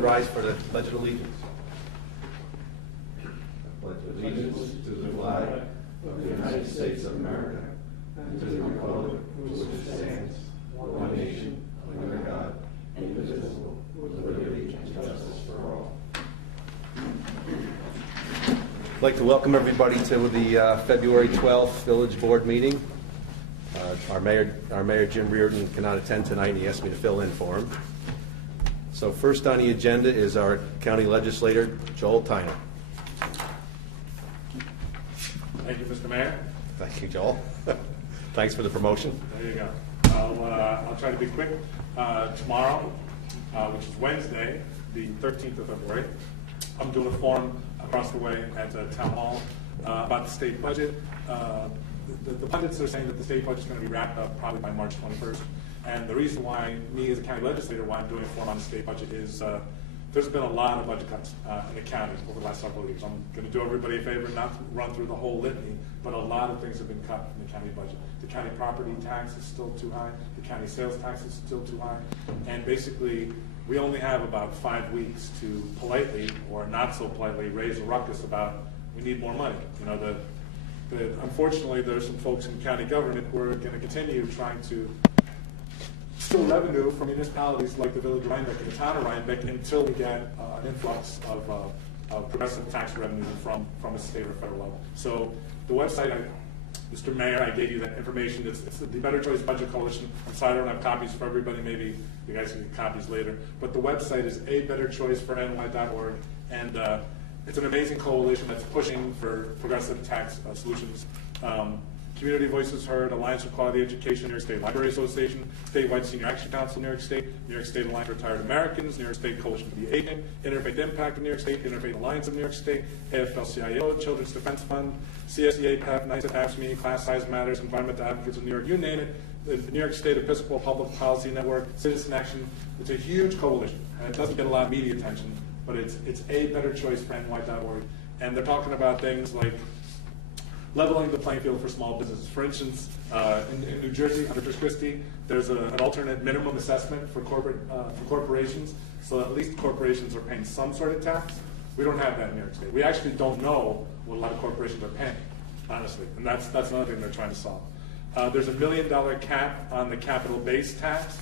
Rise for the Pledge of Allegiance. I pledge allegiance to the flag of the United States of America and to the republic for which it stands, one nation, under God, indivisible, with liberty and justice for all. I'd like to welcome everybody to the February 12th Village Board meeting. Our Mayor Jim Reardon cannot attend tonight, and he asked me to fill in for him. So first on the agenda is our County Legislator, Joel Tyner. Thank you, Mr. Mayor. Thank you, Joel. Thanks for the promotion. There you go. I'll try to be quick. Tomorrow, which is Wednesday, the 13th of February, I'm doing a forum across the way at Town Hall about the state budget. The pundits are saying that the state budget is going to be wrapped up probably by March 21st. And the reason why me as a county legislator, why I'm doing a forum on the state budget is there's been a lot of budget cuts in the county over the last several years. I'm going to do everybody a favor, not to run through the whole litany, but a lot of things have been cut in the county budget. The county property tax is still too high. The county sales tax is still too high. And basically, we only have about 5 weeks to politely, or not so politely, raise a ruckus about we need more money. You know, unfortunately, there's some folks in county government who are going to continue trying to steal revenue from municipalities like the village of Rhinebeck and the town of Rhinebeck until we get an influx of progressive tax revenue from a state or federal level. So the website, Mr. Mayor, I gave you that information. It's the Better Choice Budget Coalition. I'm sorry I don't have copies for everybody. Maybe you guys can get copies later. But the website is abetterchoiceforny.org, and it's an amazing coalition that's pushing for progressive tax solutions. Community Voices Heard, Alliance for Quality Education, New York State Library Association, Statewide Senior Action Council, New York State Alliance for Retired Americans, New York State Coalition for the Aging, Interfaith Impact of New York State, Interfaith Alliance of New York State, AFL-CIO, Children's Defense Fund, CSEA, PEP, NICET, AFSCME, Class Size Matters, Environmental Advocates of New York, you name it, the New York State Episcopal Public Policy Network, Citizen Action. It's a huge coalition, and it doesn't get a lot of media attention, but it's abetterchoiceforny.org, and they're talking about things like leveling the playing field for small businesses. For instance, in New Jersey, under Chris Christie, there's an alternate minimum assessment for corporations, so at least corporations are paying some sort of tax. We don't have that in New York State. We actually don't know what a lot of corporations are paying, honestly, and that's another thing they're trying to solve. There's $1 million cap on the capital base tax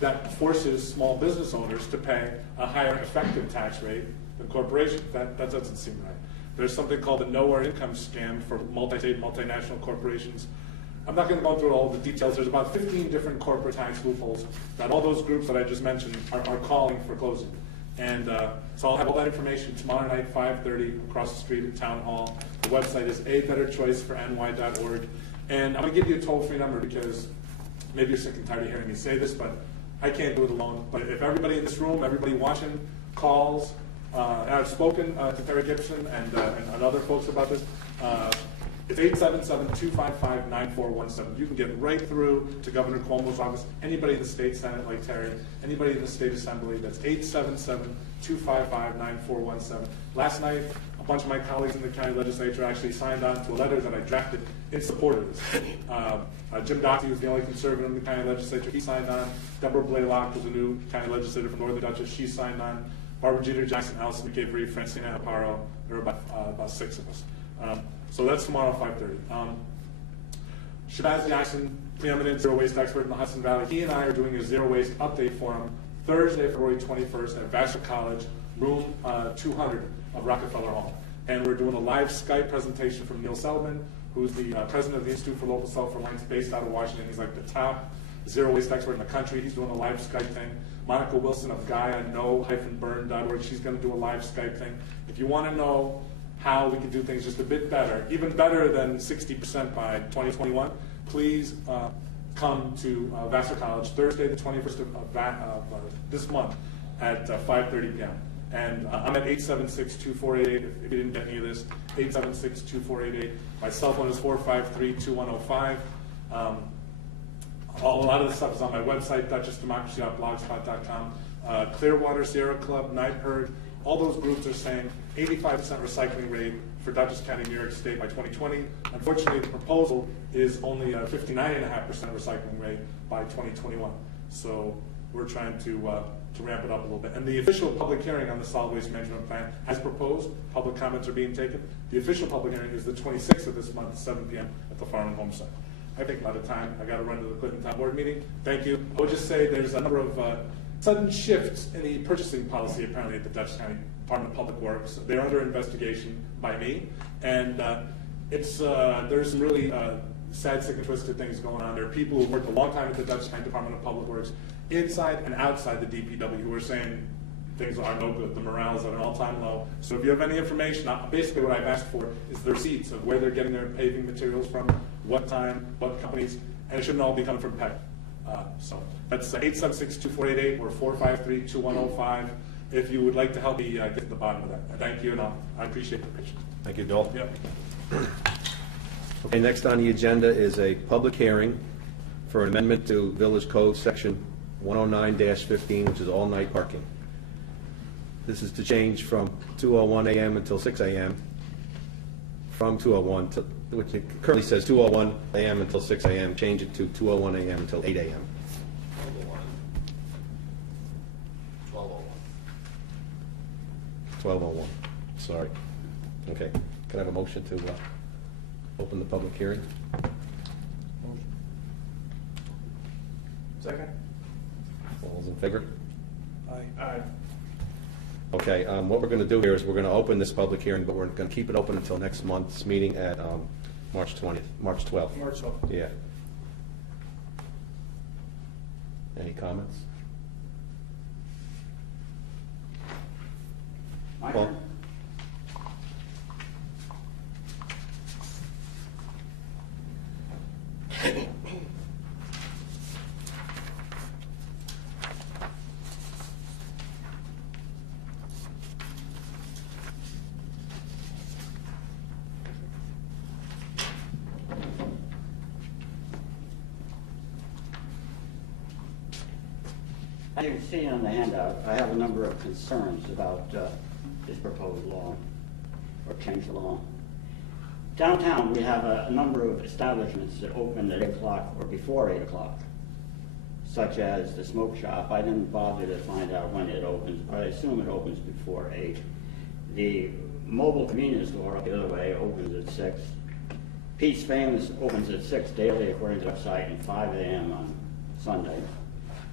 that forces small business owners to pay a higher effective tax rate than corporations. That doesn't seem right. There's something called the nowhere income scam for multi-state, multinational corporations. I'm not going to go through all the details. There's about 15 different corporate tax loopholes that all those groups that I just mentioned are calling for closing. And so I'll have all that information tomorrow night, 5:30, across the street at Town Hall. The website is abetterchoiceforny.org. And I'm going to give you a toll-free number because maybe you're sick and tired of hearing me say this, but I can't do it alone. But if everybody in this room, everybody watching, calls, and I've spoken to Terry Gibson and other folks about this. It's 877-255-9417. You can get right through to Governor Cuomo's office. Anybody in the state Senate like Terry, anybody in the state Assembly, that's 877-255-9417. Last night, a bunch of my colleagues in the county legislature actually signed on to a letter that I drafted in support of this. Jim Doty was the only conservative in the county legislature. He signed on. Deborah Blaylock was a new county legislator from Northern Dutchess. She signed on. Barbara Jeter Jackson, Allison McCavery, Francina Aparo. There are about 6 of us. So that's tomorrow at 5:30. Shabazz Jackson, preeminent zero waste expert in the Hudson Valley. He and I are doing a zero waste update forum Thursday, February 21st at Vassar College, room 200 of Rockefeller Hall. And we're doing a live Skype presentation from Neil Selman, who's the president of the Institute for Local Self-Reliance based out of Washington. He's like the top zero waste expert in the country. He's doing a live Skype thing. Monica Wilson of Gaia-no-burn.org, she's going to do a live Skype thing. If you want to know how we can do things just a bit better, even better than 60% by 2021, please come to Vassar College Thursday, the 21st of this month at 5:30 p.m. And I'm at 876-2488. If you didn't get any of this, 876-2488. My cell phone is 453-2105. A lot of the stuff is on my website, DuchessDemocracy.blogspot.com. Clearwater, Sierra Club, NIPERG, all those groups are saying 85% recycling rate for Dutchess County, New York State by 2020. Unfortunately, the proposal is only a 59.5% recycling rate by 2021. So we're trying to ramp it up a little bit. And the official public hearing on the solid waste management plan, as proposed, public comments are being taken. The official public hearing is the 26th of this month, at 7 p.m. at the Farm and Home Center. I think by the time I got to run to the Clinton Town Board meeting. Thank you. I would just say there's a number of sudden shifts in the purchasing policy apparently at the Dutch County Department of Public Works. They're under investigation by me, and there's some really sad, sick, and twisted things going on. There are people who worked a long time at the Dutch County Department of Public Works, inside and outside the DPW, who are saying things are no good. The morale is at an all-time low. So if you have any information, basically what I've asked for is the receipts of where they're getting their paving materials from, what time, what companies, and it shouldn't all be coming from PEC. So that's 876-2488 or 453-2105 if you would like to help me get to the bottom of that. And thank you, and I appreciate the patience. Thank you, Bill. Yep. Okay, next on the agenda is a public hearing for an amendment to Village Code Section 109-15, which is all-night parking. This is to change from 2:01 a.m. until 6 a.m. from 2:01 to, which it currently says 2:01 a.m. until 6 a.m. Change it to 2:01 a.m. until 8 a.m. 12:01. Sorry. Okay. Can I have a motion to open the public hearing? Second? All those in favor? Aye. Okay, what we're going to do here is we're going to open this public hearing, but we're going to keep it open until next month's meeting at March 12th. March 12th. Yeah. Any comments? Paul? As you can see on the handout, I have a number of concerns about this proposed law, or change the law. Downtown, we have a number of establishments that open at 8 o'clock or before 8 o'clock, such as the smoke shop. I didn't bother to find out when it opens, but I assume it opens before 8. The mobile convenience store up the other way opens at 6. Pete's Famous opens at 6 daily according to the website, and 5 a.m. on Sunday.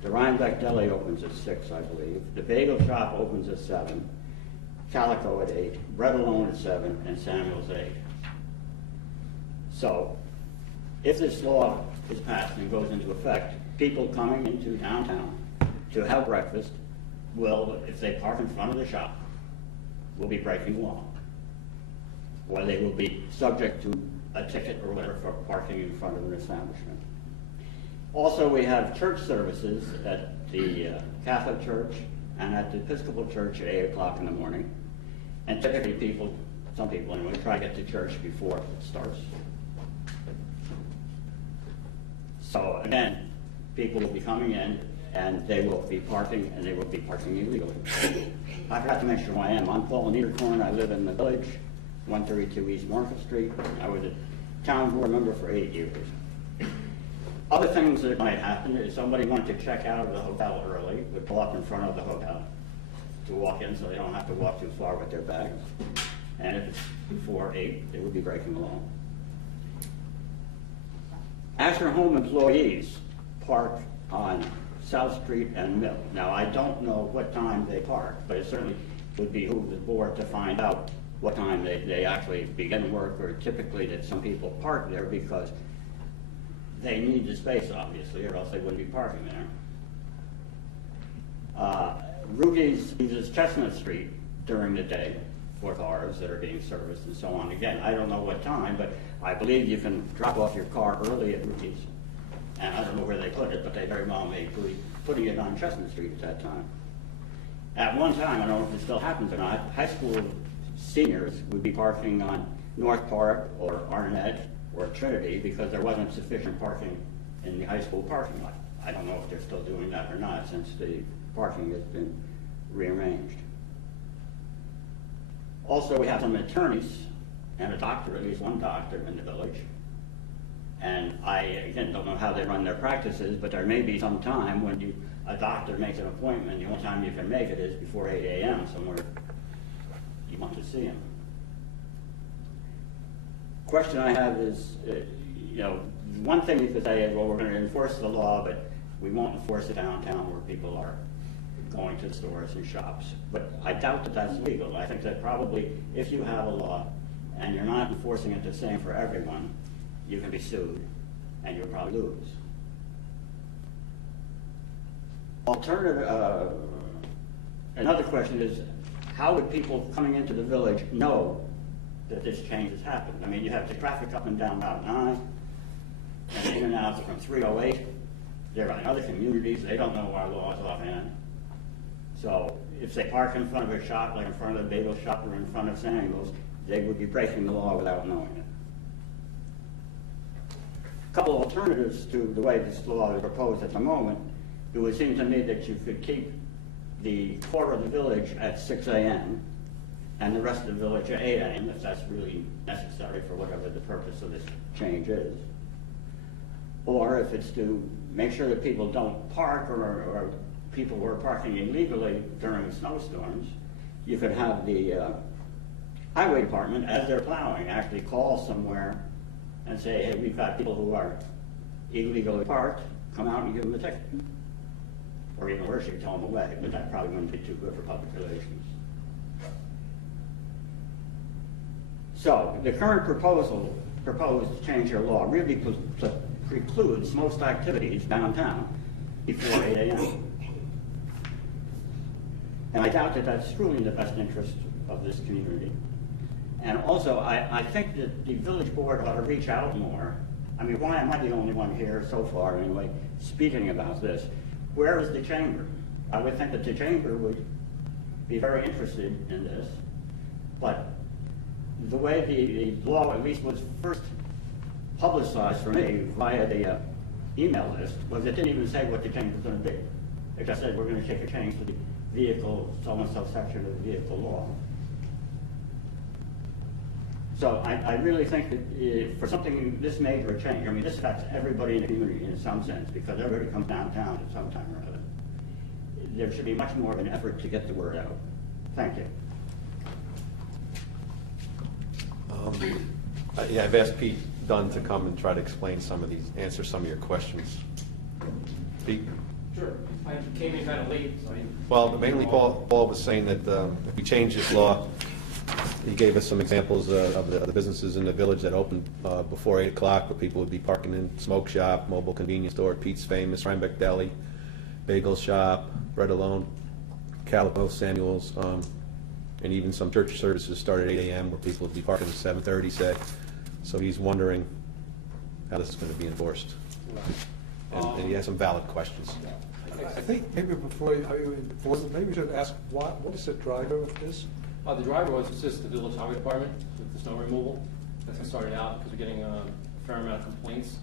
The Rhinebeck Deli opens at 6, I believe. The bagel shop opens at 7. Calico at 8. Bread Alone at 7. And Samuel's 8. So, if this law is passed and goes into effect, people coming into downtown to have breakfast will, if they park in front of the shop, will be breaking the law. Or they will be subject to a ticket or whatever for parking in front of an establishment. Also, we have church services at the Catholic Church and at the Episcopal Church at 8 o'clock in the morning. And typically some people anyway, try to get to church before it starts. So again, people will be coming in and they will be parking, and they will be parking illegally. I forgot to mention who I am. I'm Paul Niederkorn. I live in the Village, 132 East Market Street. I was a town board member for 8 years. Other things that might happen is somebody wanted to check out of the hotel early, would pull up in front of the hotel to walk in so they don't have to walk too far with their bags. And if it's before 8, they would be breaking the law. Asher Home employees park on South Street and Mill. Now, I don't know what time they park, but it certainly would behoove the board to find out what time they actually begin work, or typically that some people park there because they need the space, obviously, or else they wouldn't be parking there. Rudy's uses Chestnut Street during the day for cars that are being serviced and so on. Again, I don't know what time, but I believe you can drop off your car early at Rudy's. And I don't know where they put it, but they very well may be putting it on Chestnut Street at that time. At one time, I don't know if it still happens or not, high school seniors would be parking on North Park or Arnett or Trinity because there wasn't sufficient parking in the high school parking lot. I don't know if they're still doing that or not since the parking has been rearranged. Also, we have some attorneys and a doctor, at least one doctor in the Village. And I, again, don't know how they run their practices, but there may be some time when a doctor makes an appointment, the only time you can make it is before 8 a.m. somewhere you want to see him. Question I have is, one thing you could say is, well, we're going to enforce the law, but we won't enforce it downtown where people are going to stores and shops. But I doubt that that's legal. I think that probably if you have a law and you're not enforcing it the same for everyone, you can be sued and you'll probably lose. Another question is, how would people coming into the village know that this change has happened? I mean, you have the traffic up and down Route 9, and in and out from 308. They're in other communities, they don't know our laws offhand. So if they park in front of a shop, like in front of the bagel shop or in front of Samuel's, they would be breaking the law without knowing it. A couple of alternatives to the way this law is proposed at the moment. It would seem to me that you could keep the core of the village at 6 a.m. and the rest of the village at 8 a.m. if that's really necessary for whatever the purpose of this change is. Or if it's to make sure that people don't park or people who are parking illegally during snowstorms, you could have the highway department, as they're plowing, actually call somewhere and say, hey, we've got people who are illegally parked, come out and give them a ticket. Or even worse, you could tell them away, but that probably wouldn't be too good for public relations. So the current proposed change of law really precludes most activities downtown before 8 a.m. And I doubt that that's truly in the best interest of this community. And also, I think that the village board ought to reach out more. I mean, why am I the only one here so far, anyway, speaking about this? Where is the chamber? I would think that the chamber would be very interested in this, but the way the law at least was first publicized for me via the email list was it didn't even say what the change was going to be. It just said we're going to take a change to the vehicle, so-and-so section of the vehicle law. So I really think that for something this major a change, I mean, this affects everybody in the community in some sense because everybody comes downtown at some time or other. There should be much more of an effort to get the word out. Thank you. Yeah, I've asked Pete Dunn to come and try to explain some of these, answer some of your questions. Pete? Sure. I came in kind of late, so Well, mainly Paul was saying that if we change this law, he gave us some examples of the businesses in the village that opened before 8 o'clock, where people would be parking in smoke shop, mobile convenience store, Pete's Famous, Rhinebeck Deli, bagel shop, Bread Alone, Calico, Samuel's, and even some church services start at 8 a.m. where people would be parking at 7:30, say. So he's wondering how this is going to be enforced. And he has some valid questions. I think maybe before maybe we should ask what is the driver of this? the driver was assist the village highway department with the snow removal. That's how it started out because we're getting a fair amount of complaints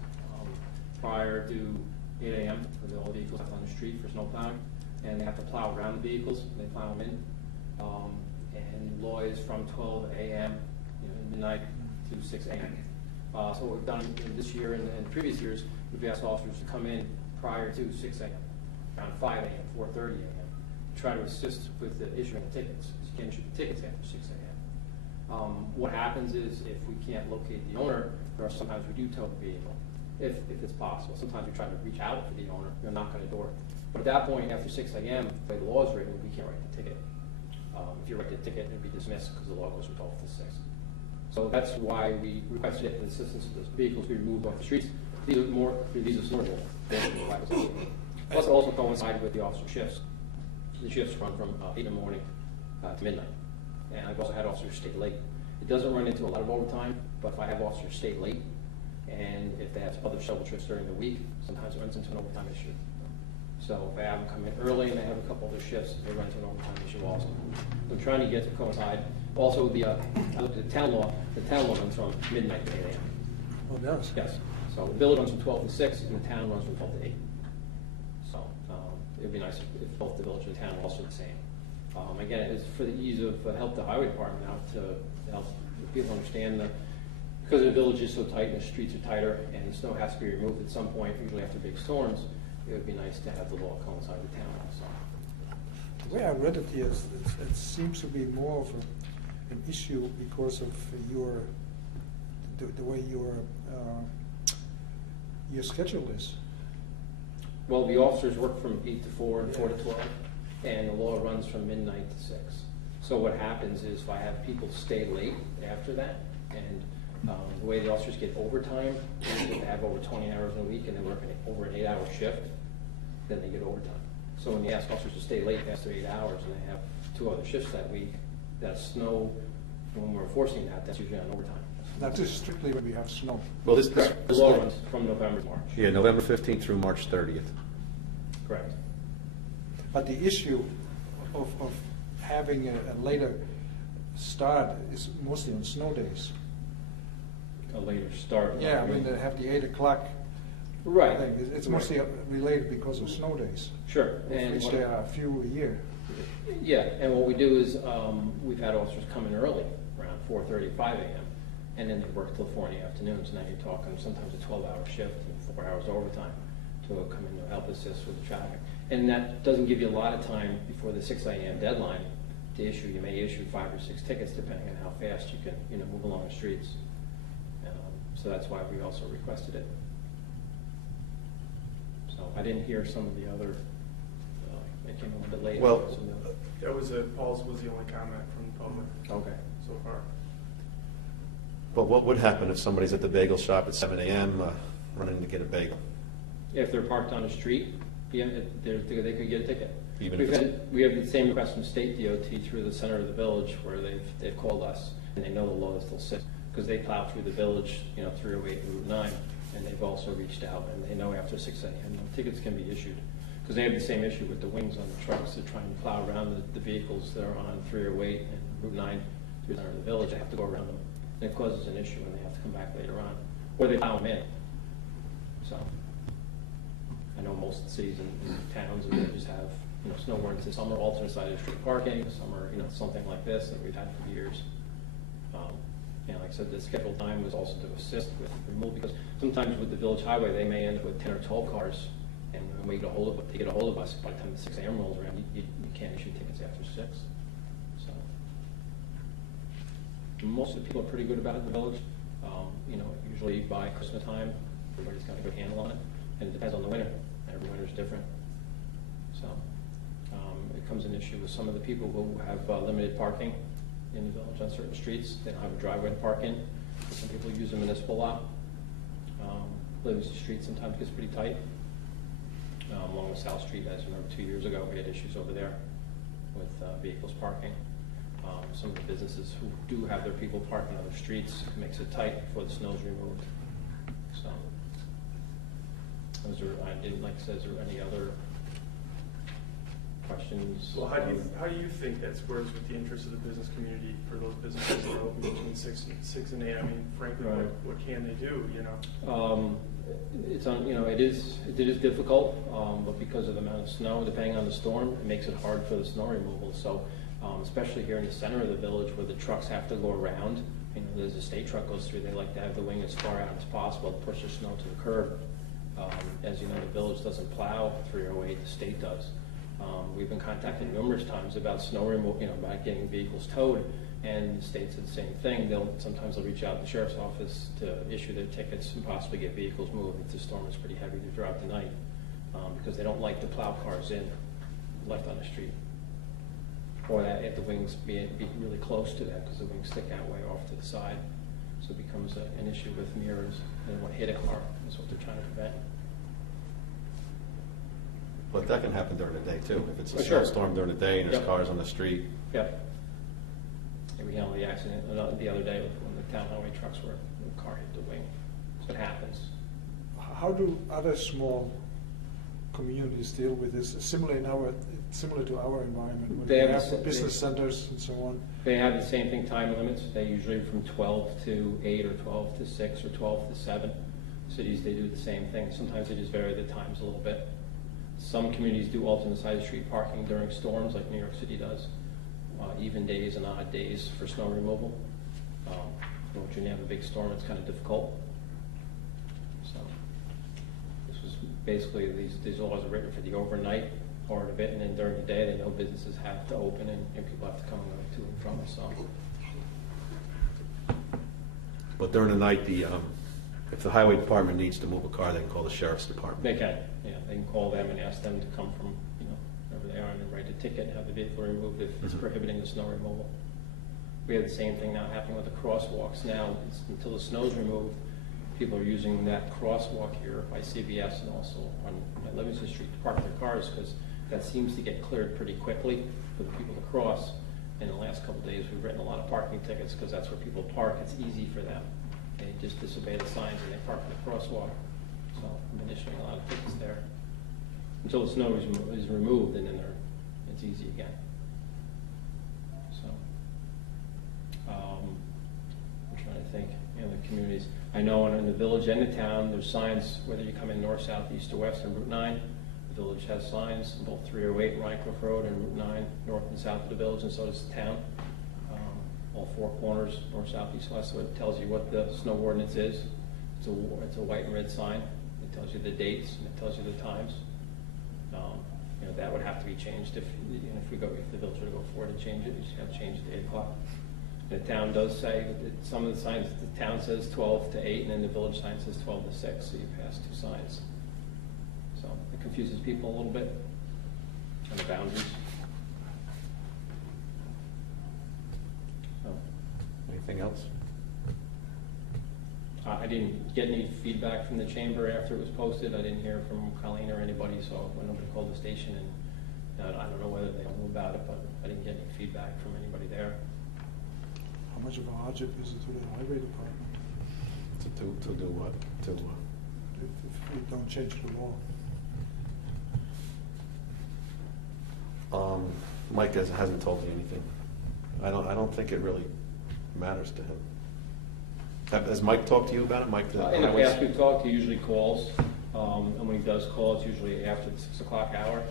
prior to 8 a.m. for all the vehicles out on the street for snow plowing, and they have to plow around the vehicles. And they plow them in, and law is from 12 a.m. Midnight to 6 a.m. So what we've done this year and previous years, we've asked officers to come in prior to 6 a.m., around 5 a.m., 4:30 a.m., to try to assist with the issuing of tickets. You can't issue the tickets after 6 a.m. What happens is if we can't locate the owner, there are sometimes we do tow the vehicle, if it's possible. Sometimes we try to reach out to the owner, knock on the door. But at that point, after 6 a.m., the way the law is written, we can't write the ticket. If you write the ticket, it would be dismissed because the law goes from 12 to 6. So that's why we requested the assistance of those vehicles be removed off the streets. These are snorkel. Plus, it also coincided with the officer shifts. The shifts run from 8 in the morning to midnight. And I've also had officers stay late. It doesn't run into a lot of overtime, but if I have officers stay late, and if they have other shovel trips during the week, sometimes it runs into an overtime issue. So if I have them come in early and they have a couple other shifts, they run into an overtime issue also. So I'm trying to get to coincide. Also, I looked at the town law. The town law runs from midnight to 8 a.m. Oh, it does? Yes. So the village runs from 12 to 6, and the town runs from 12 to 8. So it would be nice if both the village and the town were also the same. Again, it's for the ease of help the highway department out to help people understand Because the village is so tight and the streets are tighter and the snow has to be removed at some point, usually after big storms, it would be nice to have the law coincide with town also. The way I read it here, it seems to be more of an issue because of the way your schedule is. Well, the officers work from 8 to 4 and 4 to 12, and the law runs from midnight to 6. So what happens is if I have people stay late after that, and the way the officers get overtime is if they have over 20 hours in a week and they work over an 8-hour shift, then they get overtime. So when you ask officers to stay late past their 8 hours and they have 2 other shifts that week, that's no, when we're enforcing that, that's usually on overtime. Not just strictly when we have snow. Well, The law runs from November to March. Yeah, November 15th through March 30th. Correct. But the issue of having a later start is mostly on snow days. A later start. Yeah, I mean, they have the 8 o'clock Right. thing. It's mostly related because of snow days, Sure. And which what- there are a few a year. Yeah, and what we do is, we've had officers come in early, around 4:30, 5 a.m., and then they work till 4 in the afternoon, so now you're talking sometimes a 12-hour shift and 4 hours overtime to come in to help assist with the traffic. And that doesn't give you a lot of time before the 6 a.m. deadline to issue. You may issue 5 or 6 tickets depending on how fast you can, move along the streets. So that's why we also requested it. So I didn't hear some of the other, it came a little bit late. Well- Some of the- That was Paul's was the only comment from the public Okay. so far. But what would happen if somebody's at the bagel shop at 7 a.m. Running to get a bagel? If they're parked on the street, yeah, they could get a ticket. Even if We have the same request from state DOT through the center of the village where they've called us and they know the law is still 6, because they plow through the village, 308 and Route 9, and they've also reached out and they know after 6 a.m. no tickets can be issued. Because they have the same issue with the wings on the trucks. They're trying to plow around the vehicles that are on 308 and Route 9 through the center of the village. They have to go around them. And it causes an issue and they have to come back later on. Or they plow them in. So I know most cities and towns and villages have, snow ordinances. Some are alternate side of the street parking, some are, something like this that we've had for years. Like I said, the scheduled time was also to assist with removal, because sometimes with the village highway, they may end up with 10 or 12 cars, and when they get a hold of us, by the time the 6 a.m. rolls around, you can't issue tickets after 6. So most of the people are pretty good about it in the village. Usually by Christmas time, everybody's got a good handle on it, and it depends on the winter. Every winter's different. So it becomes an issue with some of the people who have limited parking in the village on certain streets. They don't have a driveway to park in. Some people use the municipal lot. Livingston Street sometimes gets pretty tight. Along with South Street, as you remember, 2 years ago, we had issues over there with vehicles parking. Some of the businesses who do have their people park on other streets, it makes it tight before the snow's removed. So, like I said, is there any other questions? Well, how do you think that squares with the interest of the business community for those businesses that are open between 6 and 8? I mean, frankly, Right. what can they do, It's on, it is difficult, but because of the amount of snow, depending on the storm, it makes it hard for the snow removal. So, especially here in the center of the village where the trucks have to go around, there's a state truck goes through, they like to have the wing as far out as possible to push the snow to the curb. As you know, the village doesn't plow 308, the state does. We've been contacted numerous times about snow removal, about getting vehicles towed, and the state said the same thing. Sometimes they'll reach out to the sheriff's office to issue their tickets and possibly get vehicles moved if the storm is pretty heavy throughout the night, because they don't like to plow cars in left on the street. Or that if the wings be really close to that, because the wings stick out way off to the side. So it becomes an issue with mirrors and what hit a car. That's what they're trying to prevent. But that can happen during the day too. If it's a Sure. snowstorm during the day and there's Yep. cars on the street. Yep. And we handled the accident the other day when the town highway trucks the car hit the wing. So it happens. How do other small communities deal with this? Similar to our environment, when They we have have business centers and so on. They have the same thing, time limits. They usually from 12 to 8 or 12 to 6 or 12 to 7. Cities, they do the same thing. Sometimes they just vary the times a little bit. Some communities do alternate side of street parking during storms, like New York City does. Even days and odd days for snow removal. When you have a big storm, it's kind of difficult. So this was basically, these laws are written for the overnight part of it, and then during the day, they know businesses have to open and people have to come and go to and from, so. But during the night, if the highway department needs to move a car, they can call the sheriff's department. They can, yeah, they can call them and ask them to come from, wherever they are, and then write a ticket and have the vehicle removed if it's prohibiting the snow removal. We have the same thing now happening with the crosswalks now. Until the snow's removed, people are using that crosswalk here by CVS and also on Livingston Street to park their cars, because that seems to get cleared pretty quickly for the people to cross. In the last couple of days, we've written a lot of parking tickets because that's where people park. It's easy for them. They just disobey the signs and they park in the crosswalk. So I've been issuing a lot of tickets there until the snow is removed, and then it's easy again. So I'm trying to think. The communities. I know in the village and the town, there's signs whether you come in north, south, east, or west on Route 9. The village has signs on both 308 Rhinecliff Road and Route 9, north and south of the village, and so does the town. All four corners, north, south, east, west, so it tells you what the snow ordinance is. It's a white and red sign. It tells you the dates and it tells you the times. That would have to be changed if the village were to go forward and change it. You just have to change it to 8 o'clock. The town does say that some of the signs, the town says 12 to 8, and then the village sign says 12 to 6, so you pass two signs. So it confuses people a little bit on the boundaries. So, Anything else? I didn't get any feedback from the chamber after it was posted. I didn't hear from Colleen or anybody, so when nobody called the station, and I don't know whether they knew about it, but I didn't get any feedback from anybody there. How much of a hardship is it to the highway department To do what? if we don't change the law? Mike hasn't told me anything. I don't think it really matters to him. Has Mike talked to you about it, Mike? In the past we've talked, he usually calls, and when he does call, it's usually after the 6 o'clock hour,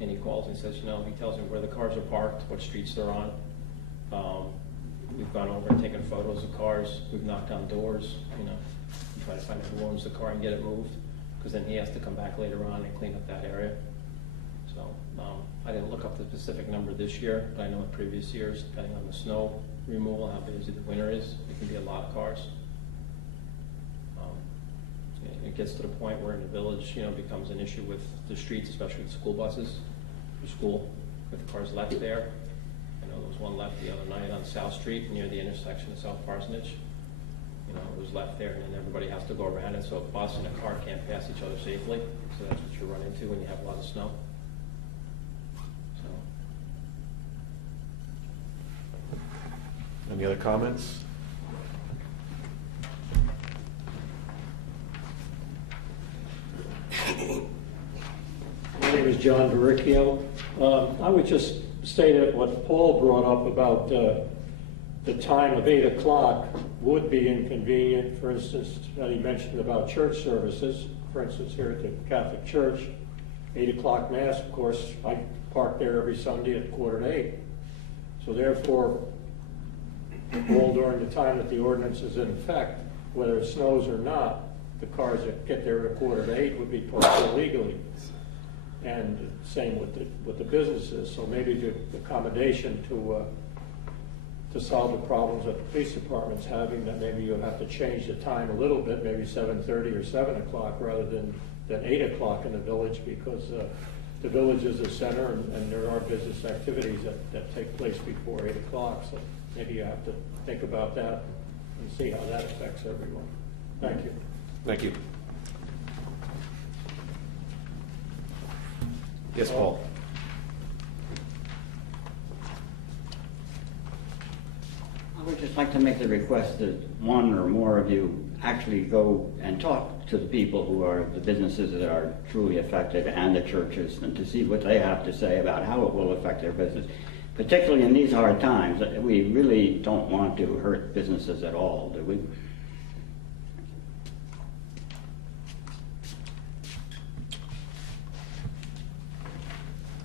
and he calls and says, he tells me where the cars are parked, what streets they're on. We've gone over and taken photos of cars, we've knocked on doors, try to find out who owns the car and get it moved, because then he has to come back later on and clean up that area. So, I didn't look up the specific number this year, but I know in previous years, depending on the snow removal, how busy the winter is, it can be a lot of cars. It gets to the point where in the village, becomes an issue with the streets, especially with school buses for school, with the cars left there. I know there was one left the other night on South Street near the intersection of South Parsonage. It was left there, and then everybody has to go around it, so a bus and a car can't pass each other safely. So that's what you run into when you have a lot of snow. Any other comments? My name is John Verricchio. I would just state that what Paul brought up about the time of 8 o'clock would be inconvenient. For instance, he mentioned about church services. For instance, here at the Catholic Church, 8 o'clock Mass, of course, I park there every Sunday at 7:45. So therefore, all during the time that the ordinance is in effect, whether it snows or not, the cars that get there at 7:45 would be parked illegally. And same with the businesses. So maybe the accommodation to solve the problems that the police department's having, that maybe you'll have to change the time a little bit, maybe 7:30 or 7 o'clock rather than 8 o'clock in the village, because the village is a center and there are business activities that take place before 8 o'clock. So maybe you have to think about that and see how that affects everyone. Thank you. Thank you. Yes, Paul. I would just like to make the request that one or more of you actually go and talk to the people who are the businesses that are truly affected and the churches, and to see what they have to say about how it will affect their business. Particularly in these hard times, we really don't want to hurt businesses at all, do we?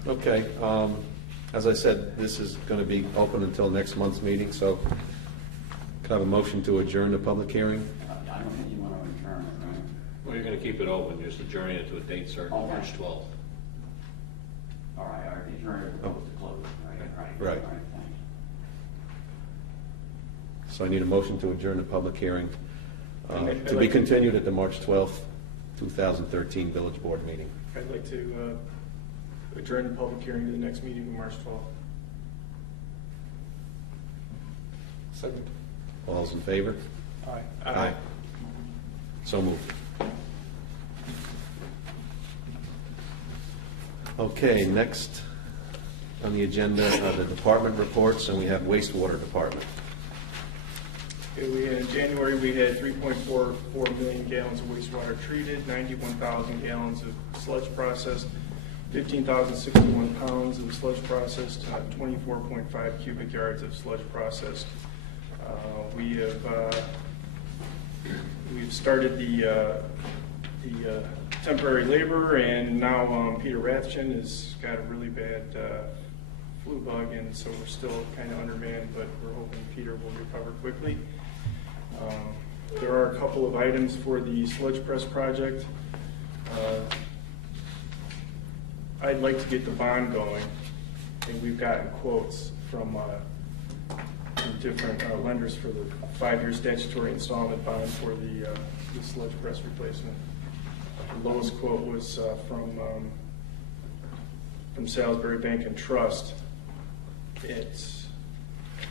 Okay, as I said, this is going to be open until next month's meeting, so Could I have a motion to adjourn the public hearing? I don't think you want to adjourn it, right? Well, you're going to keep it open, just adjourning it to a date certain, Okay. March 12th. All right, I already adjourned it, opposed to close it, right? Right. All right, thanks. So I need a motion to adjourn the public hearing I'd to be like to- continued at the March 12th, 2013 Village Board meeting. I'd like to adjourn the public hearing to the next meeting on March 12th. Second. All those in favor? Aye. So moved. Okay, next on the agenda are the department reports, and we have wastewater department. In January, we had 3.44 million gallons of wastewater treated, 91,000 gallons of sludge processed, 15,061 pounds of sludge processed, 24.5 cubic yards of sludge processed. We've started the temporary labor, and now Peter Rathjen has got a really bad flu bug, and so we're still kind of undermanned, but we're hoping Peter will recover quickly. There are a couple of items for the sludge press project. I'd like to get the bond going, and we've gotten quotes from different lenders for the 5-year statutory installment bond for the sludge press replacement. The lowest quote was from Salisbury Bank and Trust. It's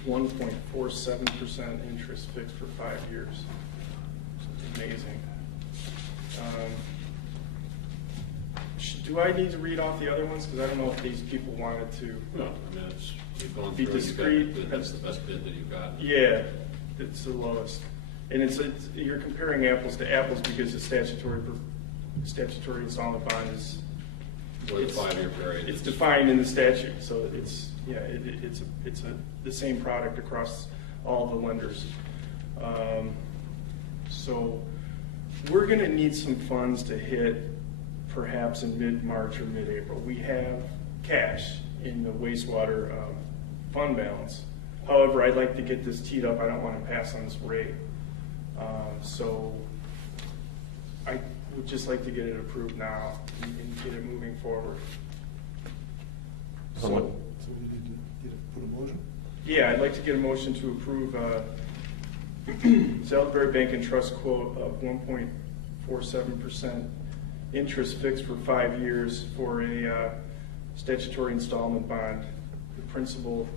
1.47% interest fixed for 5 years. So it's amazing. Do I need to read off the other ones? Because I don't know if these people wanted to. No, I mean, you've gone Be through, you've got discreet. good, that's the best bid that you've got. Yeah, it's the lowest. And you're comparing apples to apples because the statutory installment bond is. For the 5-year period. It's defined in the statute, so it's the same product across all the lenders. So we're gonna need some funds to hit perhaps in mid-March or mid-April. We have cash in the wastewater fund balance. However, I'd like to get this teed up. I don't want to pass on this rate. So I would just like to get it approved now and get it moving forward. So we need to put a motion? Yeah, I'd like to get a motion to approve Salisbury Bank and Trust quote of 1.47% interest fixed for 5 years for a statutory installment bond. The principal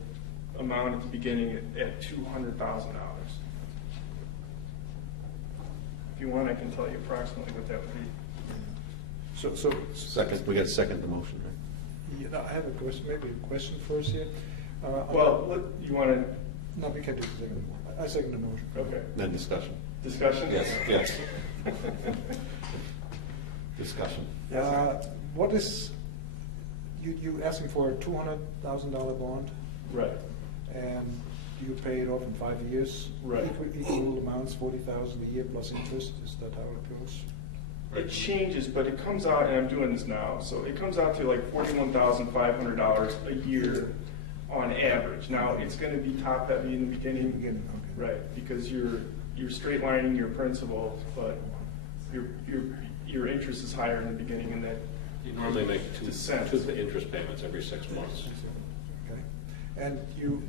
amount at the beginning at $200,000. If you want, I can tell you approximately what that would be. So. Second, we got to second the motion, right? Yeah, no, I have a question, maybe a question first here. Well, you want to, No, we can do the second. I second the motion. okay, Then discussion. discussion? Yes. Discussion. What is, you asking for a $200,000 bond, Right. and you pay it off in 5 years? Right. Equal amounts, 40,000 a year plus interest, is that how it goes? It changes, but it comes out, and I'm doing this now, so it comes out to like $41,500 a year on average. Now, it's gonna be top heavy in the beginning. Okay. Right, because you're straight lining your principal, but your interest is higher in the beginning, and that You normally make two descent. interest payments every 6 months. Okay. And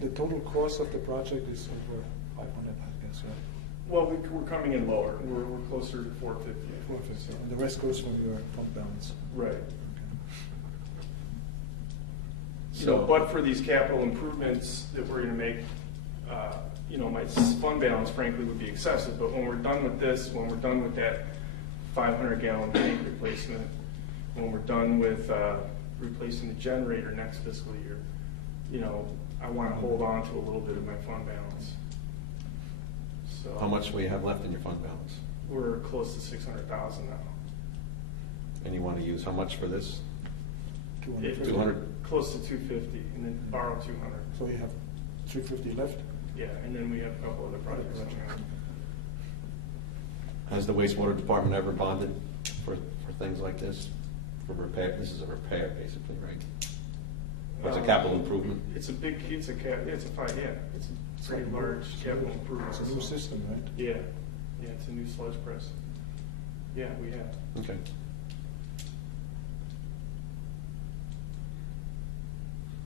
the total cost of the project is over 500, I guess, right? Well, we're coming in lower. We're closer to 450. 450, and the rest goes from your fund balance. Right. Okay. So, But for these capital improvements that we're gonna make, my fund balance frankly would be excessive, but when we're done with this, when we're done with that 500-gallon tank replacement, when we're done with replacing the generator next fiscal year, I wanna hold on to a little bit of my fund balance. So how much will you have left in your fund balance? we're close to 600,000 now. And you want to use how much for this? 250. 200? Close to 250, and then borrow 200. So you have 350 left? Yeah, and then we have a couple other projects running on. Has the wastewater department ever bonded for things like this? For repair? This is a repair, basically, right? What's a capital improvement? It's a big, it's a it's a pretty large capital improvement. It's a new system, right? Yeah, it's a new sludge press. Yeah, we have. Okay.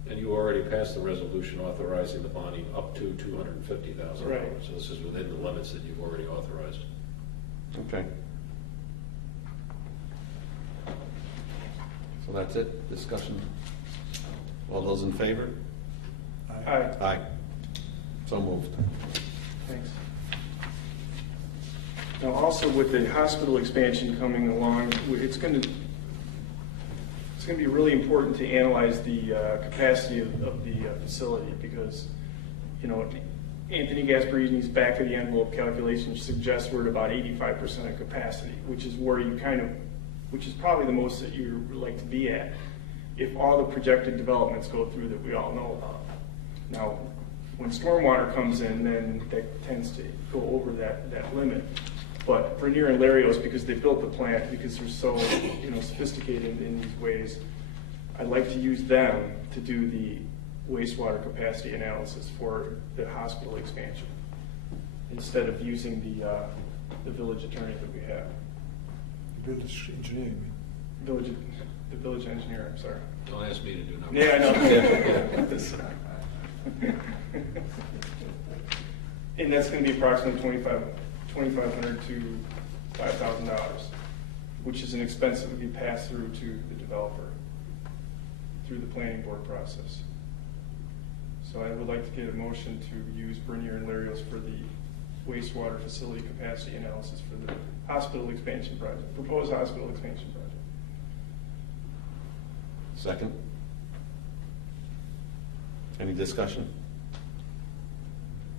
And you already passed the resolution authorizing the bonding up to $250,000. Right. So this is within the limits that you've already authorized. Okay. So that's it, discussion? All those in favor? Aye. Aye. So moved. Thanks. Now, also with the hospital expansion coming along, it's going to be really important to analyze the capacity of the facility because, Anthony Gasparini's back of the envelope calculation suggests we're at about 85% of capacity, which is where which is probably the most that you would like to be at if all the projected developments go through that we all know about. Now, when stormwater comes in, then that tends to go over that limit. But Bernier and Larios, because they built the plant, because they're so sophisticated in these ways, I'd like to use them to do the wastewater capacity analysis for the hospital expansion instead of using the village attorney that we have. Village engineer, you mean? The village engineer, I'm sorry. Don't ask me to do numbers. Yeah, I know. And that's going to be approximately $2,500 to $5,000, which is an expense that would be passed through to the developer through the planning board process. So I would like to get a motion to use Bernier and Larios for the wastewater facility capacity analysis for the hospital expansion project, proposed hospital expansion project. Second? Any discussion?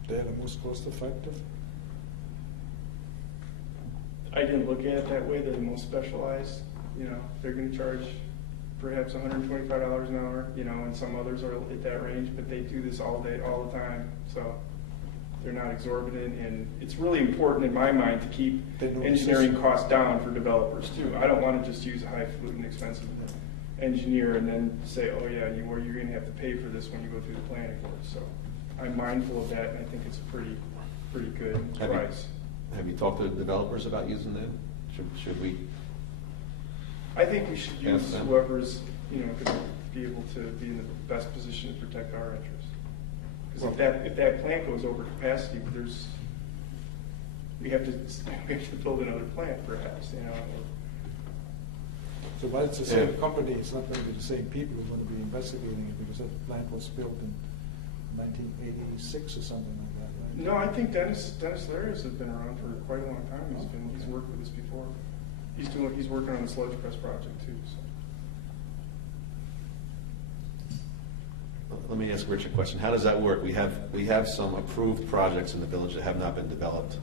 They're the most cost effective. I didn't look at it that way. They're the most specialized. They're going to charge perhaps $125 an hour, and some others are at that range, but they do this all day, all the time. So they're not exorbitant, and it's really important in my mind to keep engineering costs down for developers too. I don't want to just use a highfalutin expensive engineer and then say, oh yeah, you're going to have to pay for this when you go through the planning board. So I'm mindful of that, and I think it's a pretty good price. Have you talked to the developers about using them? Should we? I think we should use them? whoever's, going to be able to be in the best position to protect our interests. Because if that plant goes over capacity, we have to build another plant, perhaps. So while it's the same company, it's not going to be the same people who are going to be investigating it because that plant was built in 1986 or something like that, right? No, I think Dennis Larios has been around for quite a long time. He's worked with us before. He's working on the sludge press project too. So. Let me ask Rich a question. How does that work? We have some approved projects in the village that have not been developed.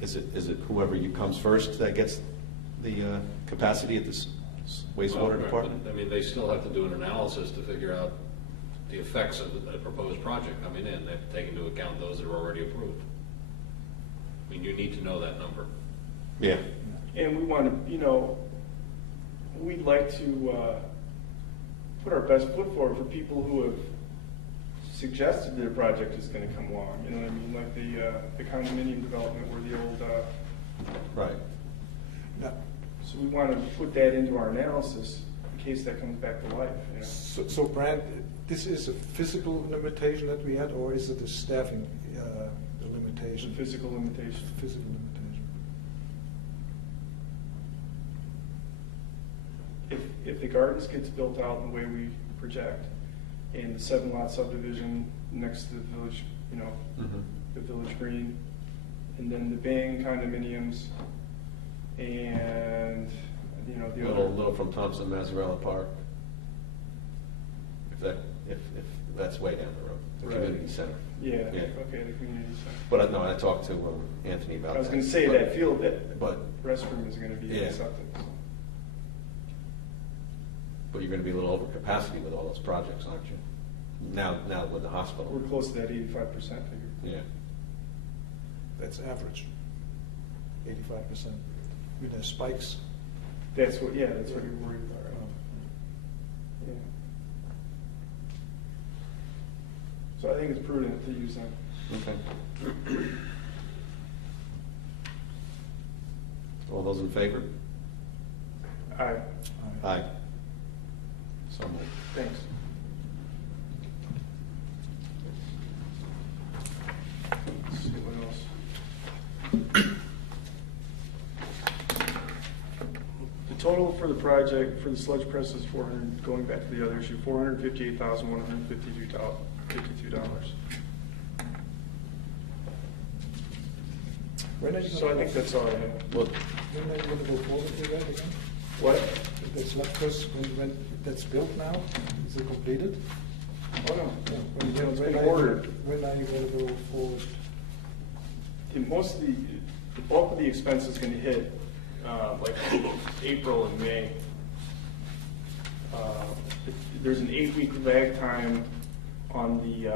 Is it whoever comes first that gets the capacity at this wastewater department? I mean, they still have to do an analysis to figure out the effects of the proposed project coming in. They have to take into account those that are already approved. I mean, you need to know that number. Yeah. And we want to, we'd like to put our best foot forward for people who have suggested their project is going to come along. You know what I mean? Like the condominium development where the old. Right. Yeah. So we want to put that into our analysis in case that comes back to life. So Brad, this is a physical limitation that we had, or is it a staffing limitation? It's a physical limitation. Physical limitation. If the gardens gets built out in the way we project, and the 7-lot subdivision next to the village, the village green, and then the Bing condominiums, and the little from Thompson Mazzarella Park. If that's way down the road, the Right. community center. Yeah. Yeah. Okay, the community center. But no, I talked to Anthony about that. I was going to say that field, that but restroom is going to be Yeah. septic. So. but you're going to be a little over capacity with all those projects, aren't you? Now with the hospital. We're close to that 85% figure. Yeah. That's average. 85%. With the spikes. That's what you're worried about, right? Yeah. So I think it's prudent to use them. Okay. All those in favor? Aye. Aye. So moved. Thanks. Let's see what else. The total for the project for the sludge press is 400. Going back to the other issue, $458,152. When are you So I gonna think that's all I have. Well, When are you gonna go forward with that again? What? That's not first, when that's built now, is it completed? Oh no. Yeah, It's been are you ordered. When are you gonna go forward? Most of the bulk of the expense is going to hit like April and May. There's an 8-week lag time on the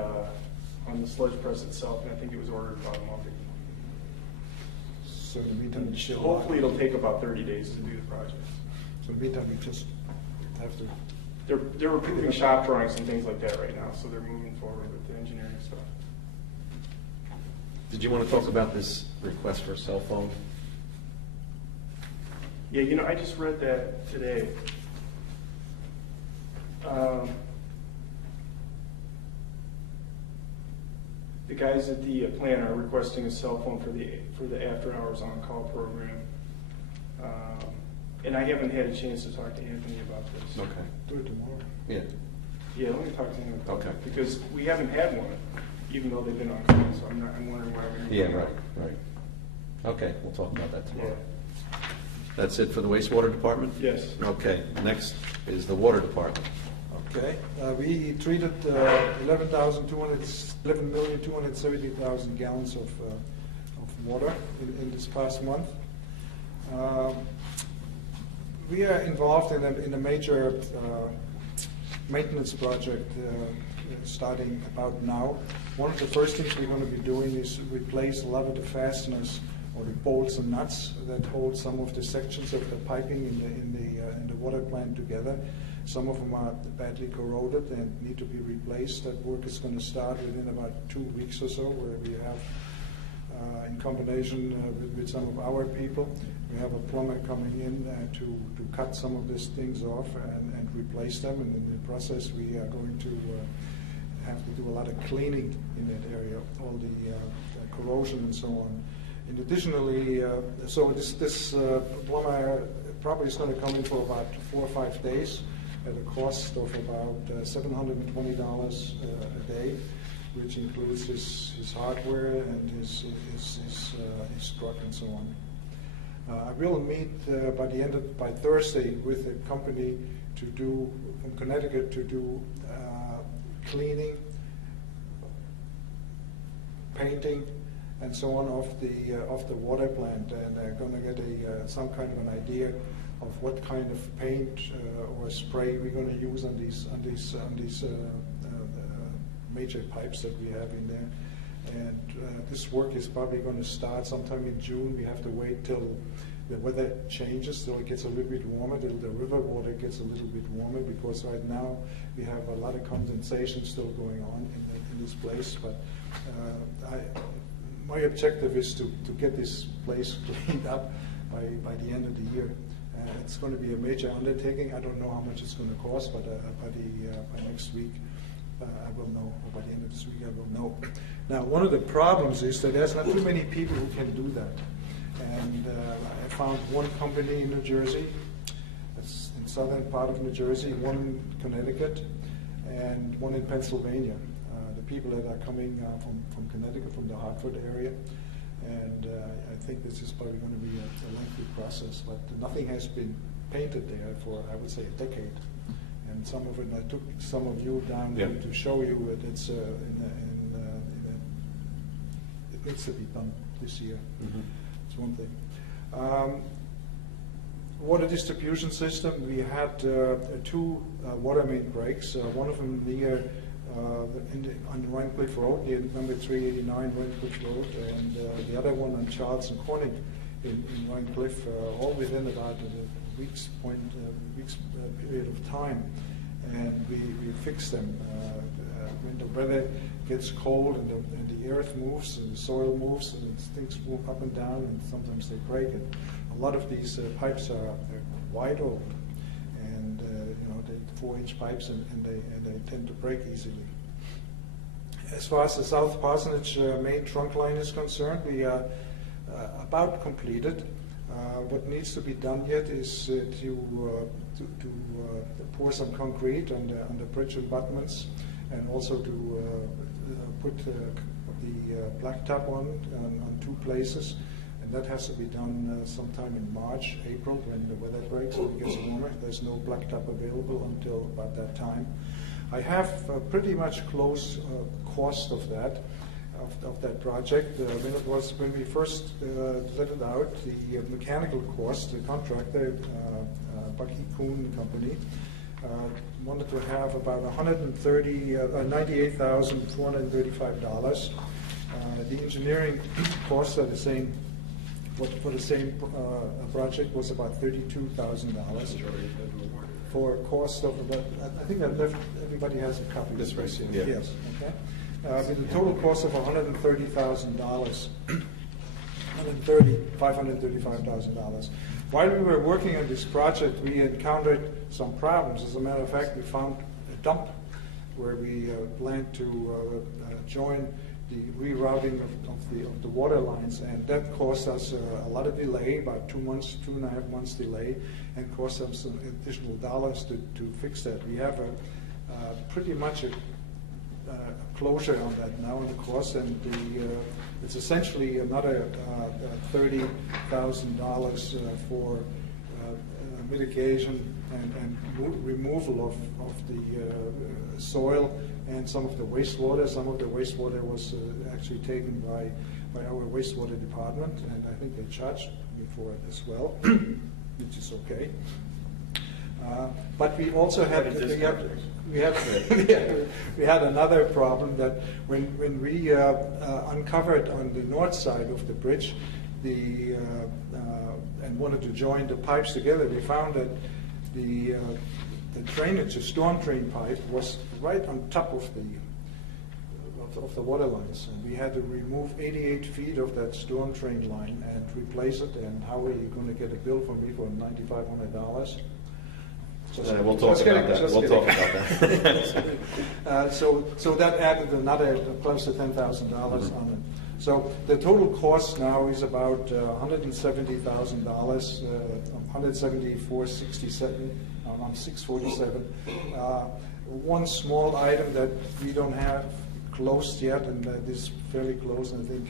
sludge press itself, and I think it was ordered about a month ago. So in the meantime, it's still. Hopefully, it'll take about 30 days to do the project. So in the meantime, we just have to. They're approving shop drawings and things like that right now, so they're moving forward with the engineering stuff. did you want to talk about this request for a cell phone? Yeah, I just read that today. The guys at the plant are requesting a cell phone for the after-hours on-call program. And I haven't had a chance to talk to Anthony about this. Okay. Do it tomorrow. Yeah. Yeah, let me talk to him about Okay. it. Because we haven't had one, even though they've been on call, so I'm wondering why we're. Yeah, right. Okay, we'll talk about that tomorrow. Yeah. That's it for the wastewater department? Yes. Okay, next is the water department. Okay, we treated 11,270,000 gallons of water in this past month. We are involved in a major maintenance project starting about now. One of the first things we're going to be doing is replace a lot of the fasteners or the bolts and nuts that hold some of the sections of the piping in the water plant together. Some of them are badly corroded and need to be replaced. That work is going to start within about 2 weeks or so, where we have, in combination with some of our people, we have a plumber coming in to cut some of these things off and replace them. And in the process, we are going to have to do a lot of cleaning in that area, all the corrosion and so on. And additionally, so this plumber probably is going to come in for about 4 or 5 days at a cost of about $720 a day, which includes his hardware and his truck and so on. I will meet by Thursday with a company from Connecticut to do cleaning, painting, and so on of the water plant, and they're going to get some kind of an idea of what kind of paint or spray we're going to use on these major pipes that we have in there. And this work is probably going to start sometime in June. We have to wait till the weather changes, till it gets a little bit warmer, till the river water gets a little bit warmer, because right now we have a lot of condensation still going on in this place. But my objective is to get this place cleaned up by the end of the year. It's going to be a major undertaking. I don't know how much it's going to cost, but by next week I will know, or by the end of this week I will know. Now, one of the problems is that there's not too many people who can do that. And I found one company in New Jersey, that's in southern part of New Jersey, one in Connecticut, and one in Pennsylvania. The people that are coming from Connecticut, from the Hartford area. And I think this is probably going to be a lengthy process, but nothing has been painted there for, I would say, a decade. And some of it, I took some of you down there to show you that it's it needs to be done this year. Mm-hmm. That's one thing. Water distribution system, we had 2 water main breaks, one of them near on Rhinecliff Road, near number 389 Rhinecliff Road, and the other one on Charles and Corning in Rhinecliff, all within about a week's period of time. and we fix them. When the weather gets cold and the earth moves and the soil moves and things move up and down, and sometimes they break it. A lot of these pipes are quite old, and they're 4-inch pipes, and they tend to break easily. As far as the South Parsonage main trunk line is concerned, we are about completed. What needs to be done yet is to pour some concrete on the bridge abutments, and also to put the blacktop on 2 places. And that has to be done sometime in March, April, when the weather breaks and it gets warmer. There's no blacktop available until about that time. I have pretty much close cost of that project. When we first let it out, the mechanical cost, the contractor, Bucky Kuhn Company, wanted to have about $98,435. The engineering costs are the same. For the same project was about $32,000. For cost of about, I think I've left, everybody has a copy. This right here, yeah. Yes, okay. With a total cost of $535,000. While we were working on this project, we encountered some problems. As a matter of fact, we found a dump where we planned to join the rerouting of the water lines, and that caused us a lot of delay, about 2.5 months delay, and cost us some additional dollars to fix that. We have pretty much a closure on that now in the course, and it's essentially another $30,000 for mitigation and removal of the soil and some of the wastewater. Some of the wastewater was actually taken by our wastewater department, and I think they charged me for it as well, which is okay. But we also had we had another problem, that when we uncovered on the north side of the bridge and wanted to join the pipes together, we found that the drainage, the storm drain pipe, was right on top of the water lines, and we had to remove 88 feet of that storm drain line and replace it. And how are you going to get a bill from me for $9,500? We'll talk about that. We'll talk about that. So that added another close to $10,000 on it. So the total cost now is about $170,000, $174,67, around $647. One small item that we don't have closed yet, and that is fairly close, and I think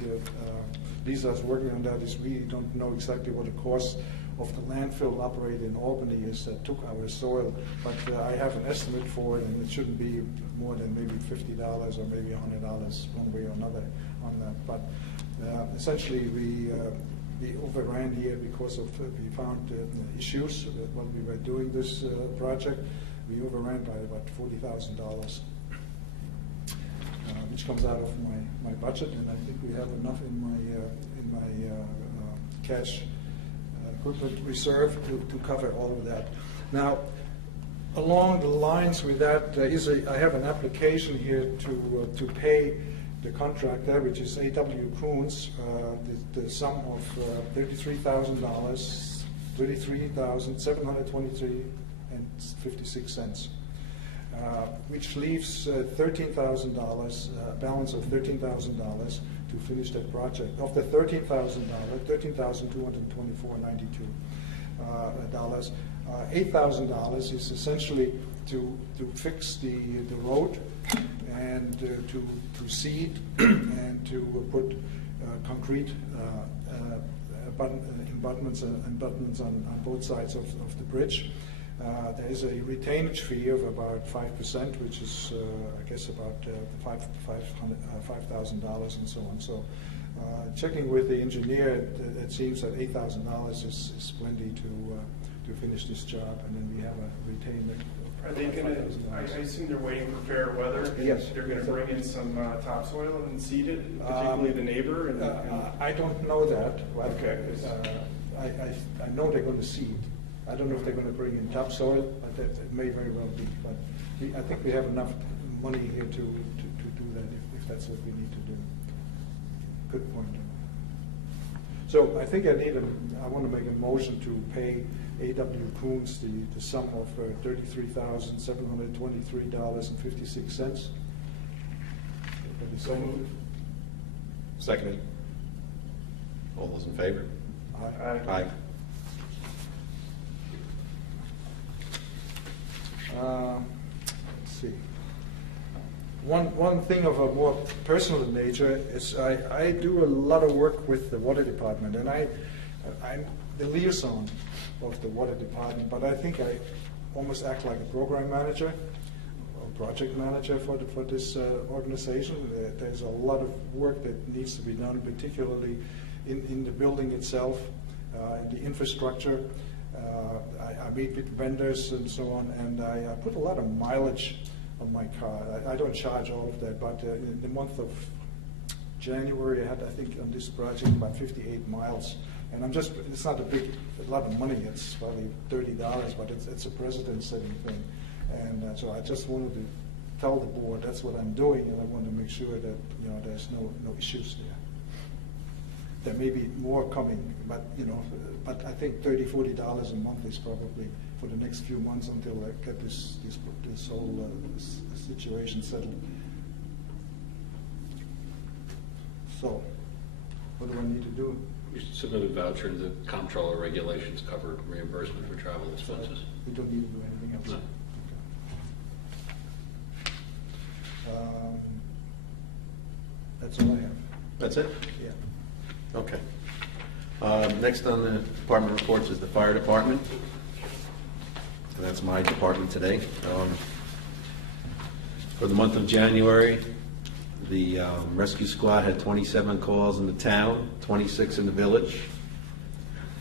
Lisa's working on that, is we don't know exactly what the cost of the landfill operated in Albany is that took our soil, but I have an estimate for it, and it shouldn't be more than maybe $50 or maybe $100 one way or another on that. But essentially we overran here because of we found issues when we were doing this project. We overran by about $40,000, which comes out of my budget, and I think we have enough in my cash equipment reserve to cover all of that. Now, along the lines with that, I have an application here to pay the contractor, which is A.W. Coons, the sum of $33,000, $33,723.56, which leaves $13,000, a balance of $13,000 to finish that project. Of the $13,000, $13,224.92 $8,000 is essentially to fix the road and to seed and to put concrete abutments on both sides of the bridge. There is a retainage fee of about 5%, which is, I guess, about $5,000 and so on. So, checking with the engineer, it seems that $8,000 is plenty to finish this job, and then we have a retainer. Are they going to? I assume they're waiting for fair weather. Yes. They're going to bring in some topsoil and seed it, particularly the neighbor. I don't know that. Okay. I know they're going to seed. I don't know if they're going to bring in topsoil, but that may very well be. But I think we have enough money here to do that if that's what we need to do. Good point. So I think I want to make a motion to pay A.W. Coons the sum of $33,723.56. So moved. Seconded. All those in favor? Aye. Aye. Let's see. One thing of a more personal nature is I do a lot of work with the water department, and I'm the liaison of the water department, but I think I almost act like a program manager or project manager for this organization. There's a lot of work that needs to be done, particularly in the building itself, in the infrastructure. I meet with vendors and so on, and I put a lot of mileage on my car. I don't charge all of that, but in the month of January, I had, I think, on this project about 58 miles. And it's not a lot of money, it's probably $30, but it's a precedent-setting thing. And so I just wanted to tell the board that's what I'm doing, and I want to make sure that, there's no issues there. There may be more coming, but I think $30, $40 a month is probably for the next few months until I get this whole situation settled. So, what do I need to do? You should submit a voucher, and the comptroller regulations cover reimbursement for travel expenses. We don't need to do anything else? No. Okay. That's all I have. That's it? Yeah. Okay. Next on the department reports is the fire department. And that's my department today. For the month of January, the rescue squad had 27 calls in the town, 26 in the village.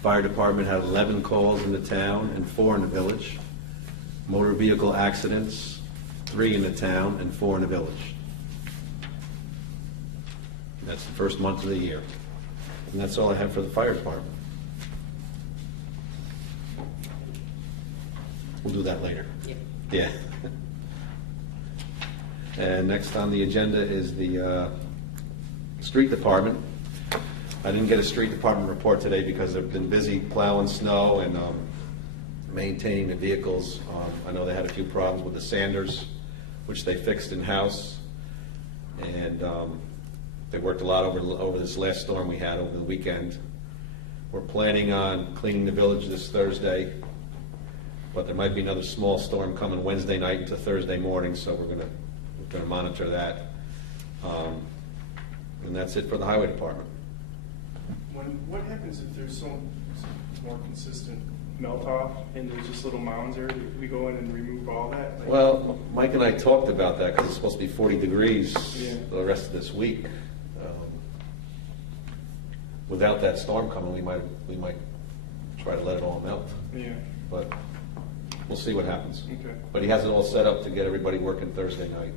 Fire department had 11 calls in the town and 4 in the village. Motor vehicle accidents, 3 in the town and 4 in the village. That's the first month of the year. And that's all I have for the fire department. We'll do that later. Yeah. And next on the agenda is the street department. I didn't get a street department report today because they've been busy plowing snow and maintaining the vehicles. I know they had a few problems with the sanders, which they fixed in-house. And they worked a lot over this last storm we had over the weekend. We're planning on cleaning the village this Thursday, but there might be another small storm coming Wednesday night into Thursday morning, so we're going to monitor that. And that's it for the highway department. What happens if there's some more consistent melt off and there's just little mounds there? Do we go in and remove all that? Well, Mike and I talked about that because it's supposed to be 40 degrees the rest of this week. Without that storm coming, we might try to let it all melt. Yeah. But we'll see what happens. Okay. But he has it all set up to get everybody working Thursday night.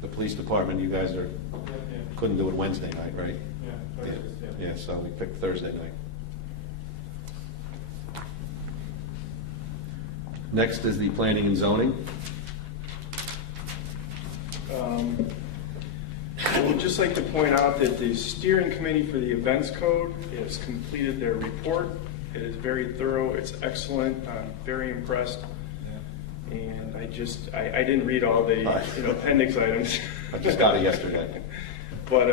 The police department, you guys couldn't do it Wednesday night, right? Yeah, so we picked Thursday night. Next is the planning and zoning. I would just like to point out that the steering committee for the events code has completed their report. It is very thorough. It's excellent. I'm very impressed. And I didn't read all the appendix items. I just got it yesterday. But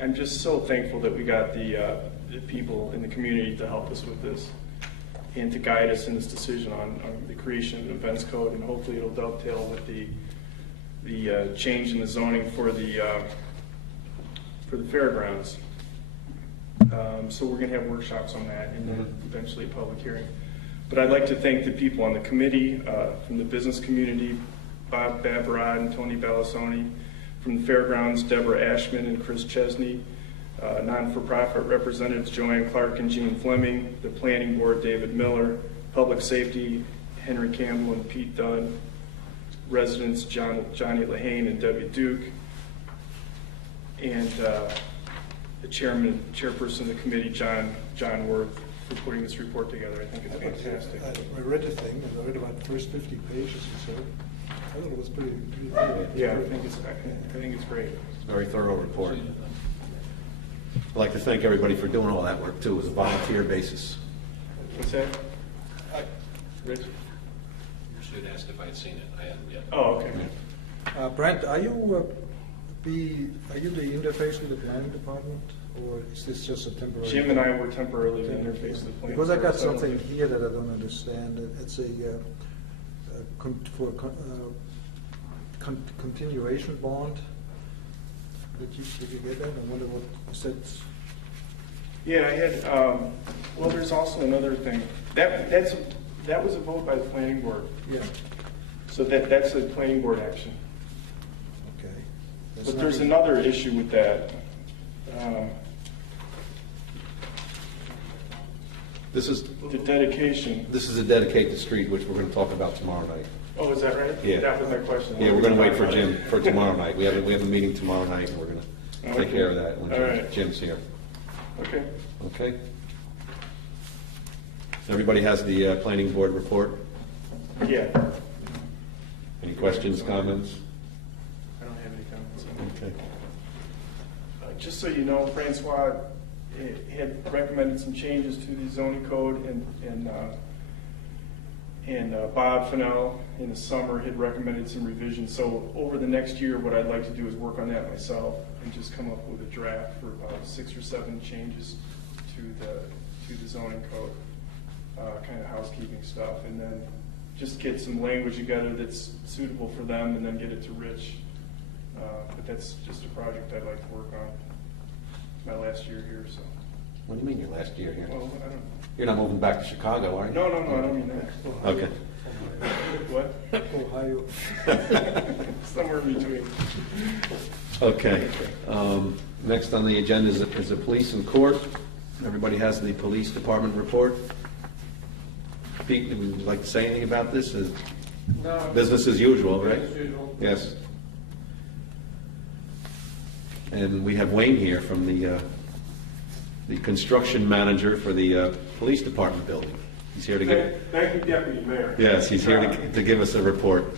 I'm just so thankful that we got the people in the community to help us with this and to guide us in this decision on the creation of an events code, and hopefully it'll dovetail with the change in the zoning for the fairgrounds. So we're going to have workshops on that and then eventually a public hearing. But I'd like to thank the people on the committee, from the business community, Bob Babarad and Tony Bellasoni, from the fairgrounds, Deborah Ashman and Chris Chesney, non-for-profit representatives Joanne Clark and Jean Fleming, the planning board, David Miller, public safety, Henry Campbell and Pete Dunn, residents, Johnny Lahane and Debbie Duke, and the chairperson of the committee, John Worth. for putting this report together. I think it's fantastic. I read the thing, and I read about the first 50 pages or so. I thought it was pretty good. Yeah, I think it's great. Very thorough report. I'd like to thank everybody for doing all that work, too. It was a volunteer basis. What's that? Rich? You should have asked if I had seen it. I haven't yet. Oh, okay. Brent, are you the interface with the planning department, or is this just a temporary? Jim and I were temporarily the interface with the plan. Because I got something here that I don't understand. It's a continuation bond. Did you get that? I wonder what is that? Yeah, I had, well, there's also another thing. That was a vote by the planning board. Yeah. So that's a planning board action. Okay. But there's another issue with that. This is The dedication. a dedicated street, which we're going to talk about tomorrow night. Oh, is that right? Yeah. That was my question. Yeah, we're going to wait for Jim for tomorrow night. We have a meeting tomorrow night, and we're going to take Okay. care of that when All right. Jim's here. Okay. Okay? Everybody has the planning board report? Yeah. Any questions, comments? I don't have any comments. Okay. Just so you know, Francois had recommended some changes to the zoning code, and Bob Fennell in the summer had recommended some revisions. So over the next year, what I'd like to do is work on that myself and just come up with a draft for about 6 or 7 changes to the zoning code, kind of housekeeping stuff, and then just get some language together that's suitable for them, and then get it to Rich. But that's just a project I'd like to work on. It's my last year here, so. What do you mean your last year here? Well, I don't know. You're not moving back to Chicago, are you? No, I don't mean that. Okay. What? Ohio. Somewhere in between. Okay. Next on the agenda is the police and court. Everybody has the police department report. Pete, would you like to say anything about this? No. Business as usual, right? Business as usual. Yes. And we have Wayne here from the construction manager for the police department building. He's here to give. Thank you, Deputy Mayor. Yes, he's here to give us a report.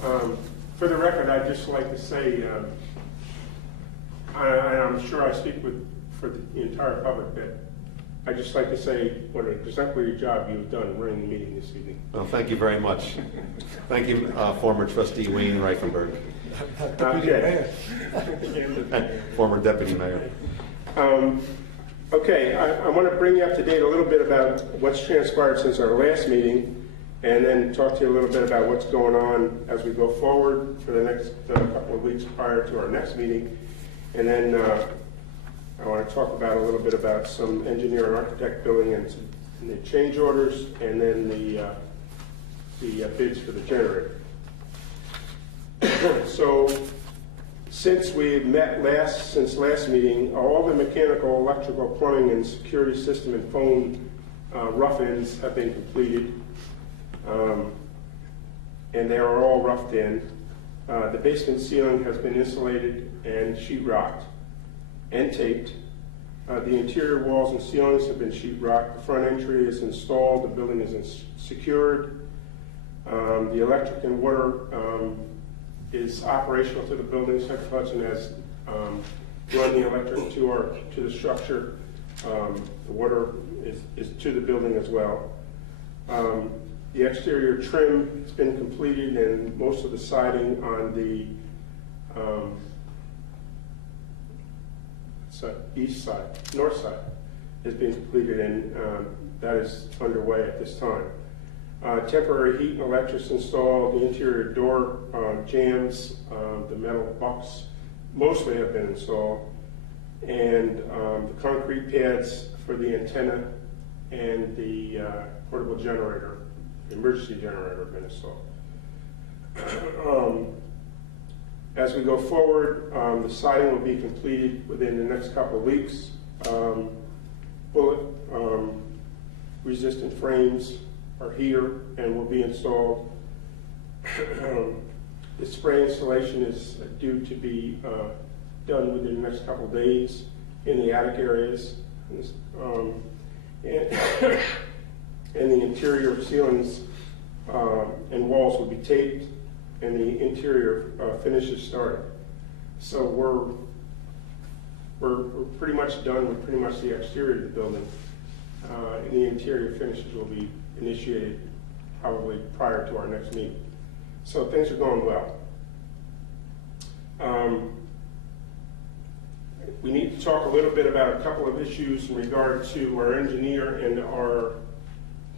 For the record, I'd just like to say, I'm sure I speak for the entire public, that I'd just like to say what an exemplary job you've done running the meeting this evening. Well, thank you very much. Thank you, former trustee Wayne Reifenberg, former deputy mayor. Okay, I want to bring you up to date a little bit about what's transpired since our last meeting, and then talk to you a little bit about what's going on as we go forward for the next couple of weeks prior to our next meeting. And then I want to talk about a little bit about some engineer and architect billing and the change orders, and then the bids for the generator. So, since we met since last meeting, all the mechanical, electrical, plumbing, and security system and phone rough ends have been completed, and they are all roughed in. The basement ceiling has been insulated and sheetrocked and taped. The interior walls and ceilings have been sheetrocked. The front entry is installed. The building is secured. The electric and water is operational to the building. Central Hudson has run the electric to the structure. The water is to the building as well. The exterior trim has been completed, and most of the siding on the north side has been completed, and that is underway at this time. Temporary heat and electrics installed. The interior door jams, the metal bucks mostly have been installed, and the concrete pads for the antenna and the portable generator, the emergency generator, have been installed. As we go forward, the siding will be completed within the next couple of weeks. Bullet resistant frames are here and will be installed. The spray installation is due to be done within the next couple of days in the attic areas. and, and the interior ceilings and walls will be taped, and the interior finishes started. So we're pretty much done with pretty much the exterior of the building, and the interior finishes will be initiated probably prior to our next meeting. So things are going well. We need to talk a little bit about a couple of issues in regard to our engineer and our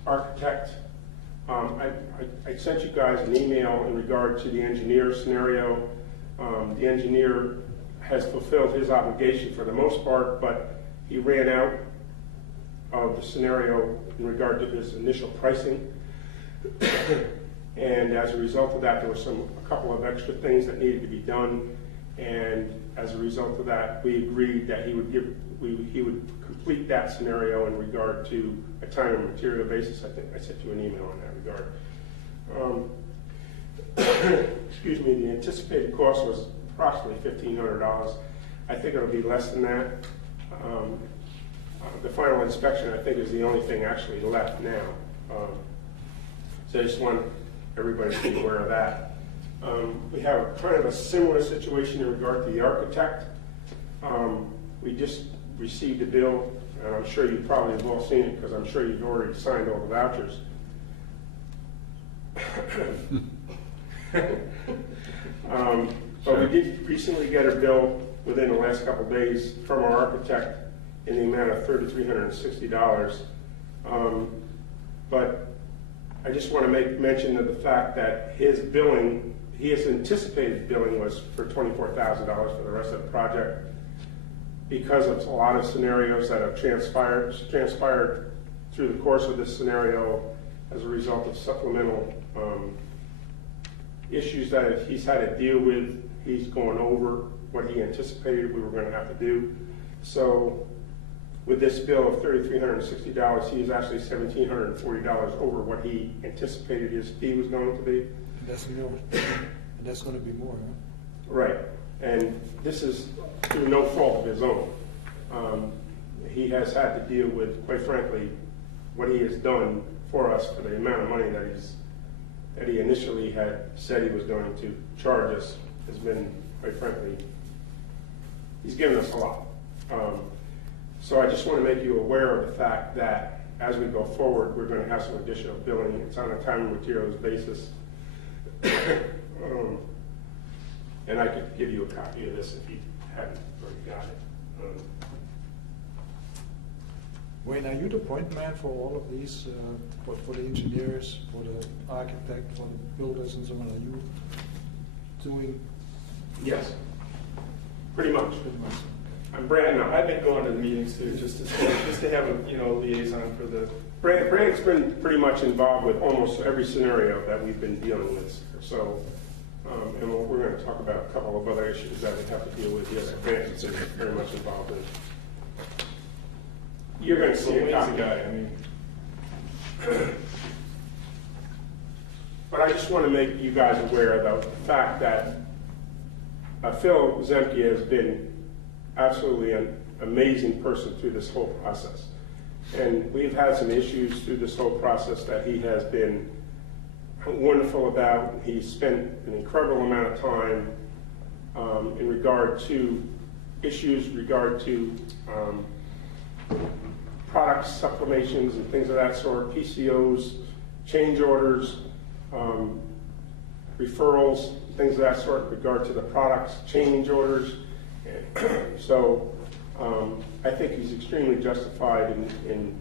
architect. I sent you guys an email in regard to the engineer scenario. The engineer has fulfilled his obligation for the most part, but he ran out of the scenario in regard to his initial pricing. And as a result of that, there were a couple of extra things that needed to be done. And as a result of that, we agreed that he would complete that scenario in regard to a time and material basis. I think I sent you an email in that regard. Excuse me, the anticipated cost was approximately $1,500. I think it'll be less than that. The final inspection, I think, is the only thing actually left now. So I just want everybody to be aware of that. We have a kind of a similar situation in regard to the architect. We just received a bill, and I'm sure you probably have all seen it because I'm sure you've already signed all the vouchers. But we did recently get a bill within the last couple of days from our architect in the amount of $3,360. But I just want to make mention of the fact that his billing, his anticipated billing was for $24,000 for the rest of the project because of a lot of scenarios that have transpired through the course of this scenario as a result of supplemental issues that he's had to deal with. He's gone over what he anticipated we were going to have to do. So with this bill of $3,360, he is actually $1,740 over what he anticipated his fee was going to be. That's more. That's going to be more, huh? Right, and this is through no fault of his own. He has had to deal with, quite frankly, what he has done for us for the amount of money that he initially had said he was going to charge us has been, quite frankly, he's given us a lot. So I just want to make you aware of the fact that as we go forward, we're going to have some additional billing. It's on a time and materials basis. And I could give you a copy of this if you hadn't already got it. Wayne, are you the point man for all of these, for the engineers, for the architect, for the builders and so on? Are you doing? Yes, pretty much. I'm Brandon. I've been going to the meetings too, just to have a liaison for the. Brandon's been pretty much involved with almost every scenario that we've been dealing with. So, and we're going to talk about a couple of other issues that we have to deal with here that Brandon's been very much involved in. You're going to see a copy. Guy, I mean. But I just want to make you guys aware of the fact that Phil Zemke has been absolutely an amazing person through this whole process. And we've had some issues through this whole process that he has been wonderful about. He spent an incredible amount of time in regard to issues, product supplementations and things of that sort, PCOs, change orders, referrals, things of that sort in regard to the products, change orders. So I think he's extremely justified in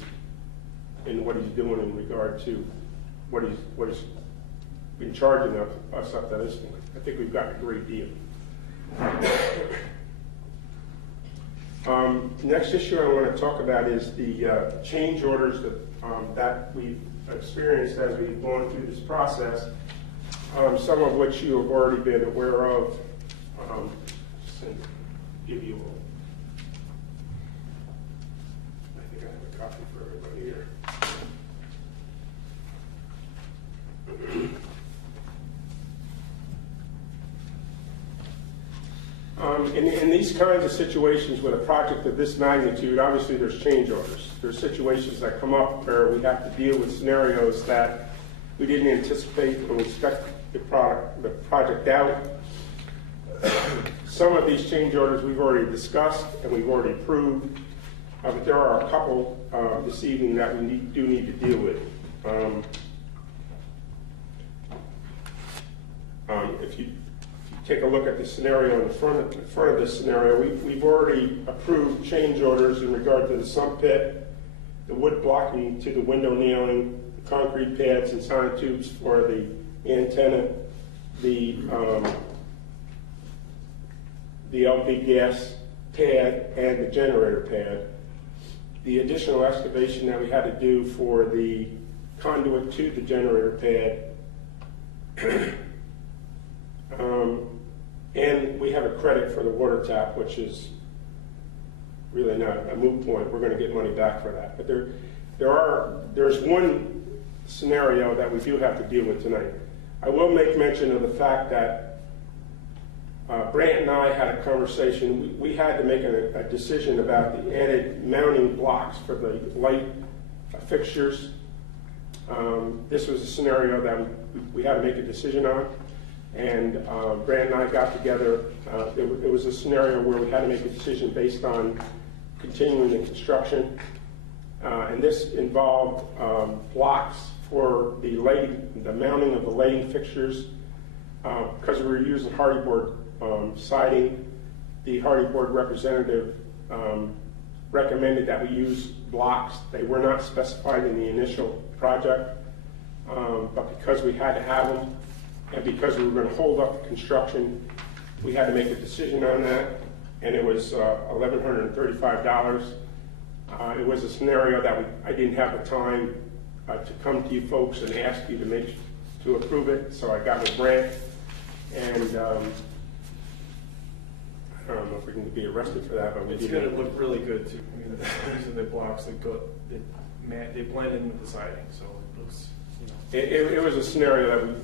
what he's doing in regard to what he's been charging us up to this point. I think we've got a great deal. Next issue I want to talk about is the change orders that we've experienced as we've gone through this process, some of which you have already been aware of. Give you all. I think I have a copy for everybody here. In these kinds of situations with a project of this magnitude, obviously there's change orders. There's situations that come up where we have to deal with scenarios that we didn't anticipate when we spec the project out. Some of these change orders we've already discussed and we've already approved, but there are a couple this evening that we do need to deal with. If you take a look at the scenario in the front of this scenario, we've already approved change orders in regard to the sump pit, the wood blocking to the window nailing, the concrete pads and sonotubes for the antenna, the LP gas pad and the generator pad. The additional excavation that we had to do for the conduit to the generator pad. And we have a credit for the water tap, which is really not a moot point. We're going to get money back for that. But there's one scenario that we do have to deal with tonight. I will make mention of the fact that Brant and I had a conversation. We had to make a decision about the added mounting blocks for the light fixtures. This was a scenario that we had to make a decision on. And Brant and I got together. It was a scenario where we had to make a decision based on continuing the construction. And this involved blocks for the lighting, the mounting of the lighting fixtures. Because we were using hardy board siding, the hardy board representative recommended that we use blocks. They were not specified in the initial project, but because we had to have them, and because we were going to hold up the construction, we had to make a decision on that, and it was $1,135. It was a scenario that I didn't have the time to come to you folks and ask you to approve it, so I got with Brant, and I don't know if we're going to be arrested for that, but we It's did. going to look really good too. I mean, these are the blocks that they blend in with the siding, so it looks. It was a scenario that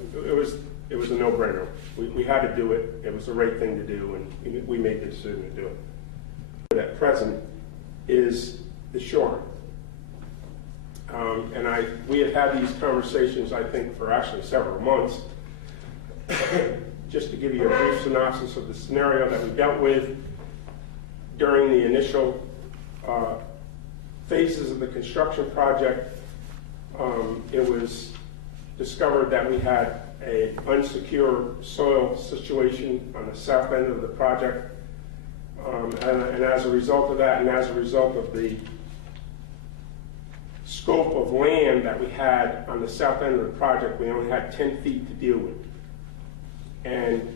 it was a no-brainer. We had to do it. It was the right thing to do, and we made the decision to do it. At present is the shore. And we had had these conversations, I think, for actually several months. Just to give you a brief synopsis of the scenario that we dealt with during the initial phases of the construction project, it was discovered that we had an unsecure soil situation on the south end of the project. And as a result of that, and as a result of the scope of land that we had on the south end of the project, we only had 10 feet to deal with. And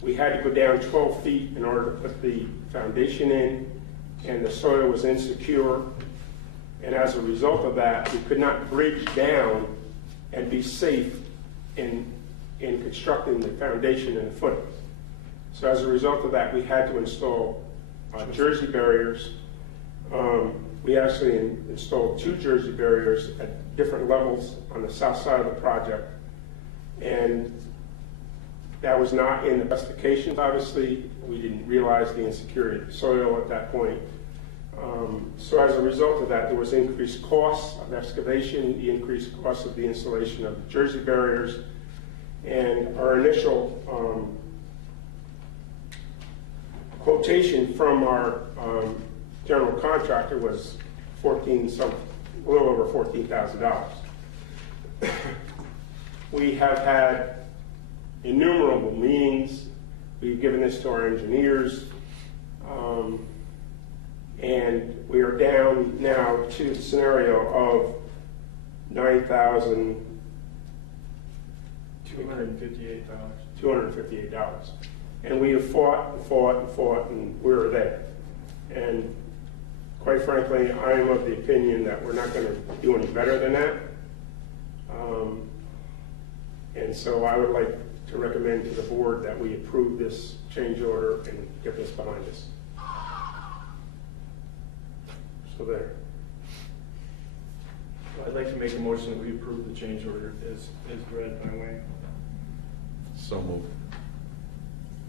we had to go down 12 feet in order to put the foundation in, and the soil was insecure. And as a result of that, we could not bridge down and be safe in constructing the foundation and the footings. So as a result of that, we had to install jersey barriers. We actually installed 2 jersey barriers at different levels on the south side of the project. And that was not in the specifications, obviously. We didn't realize the insecurity of the soil at that point. So as a result of that, there was increased costs of excavation, the increased costs of the installation of the jersey barriers, and our initial quotation from our general contractor was a little over $14,000. We have had innumerable meetings. We've given this to our engineers. And we are down now to the scenario of $9,258. And we have fought and fought and fought, and we were there. And quite frankly, I am of the opinion that we're not going to do any better than that. And so I would like to recommend to the board that we approve this change order and get this behind us. So there. I'd like to make a motion that we approve the change order as read by Wayne. So moved.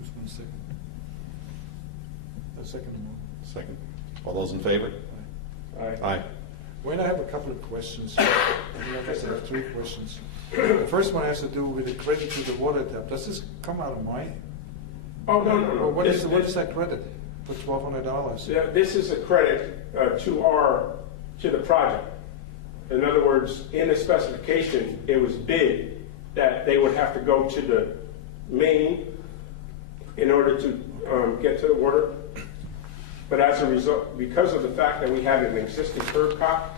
Just one second. second the motion. Second. All those in favor? Aye. Wayne, I have a couple of questions. I guess I have 3 questions. The first one has to do with the credit to the water tap. Does this come out of mine? Oh, no. Or what is that credit for $1,200? Yeah, this is a credit to the project. In other words, in the specification, it was bid that they would have to go to the main in order to get to the water. But as a result, because of the fact that we had an existing curb cut,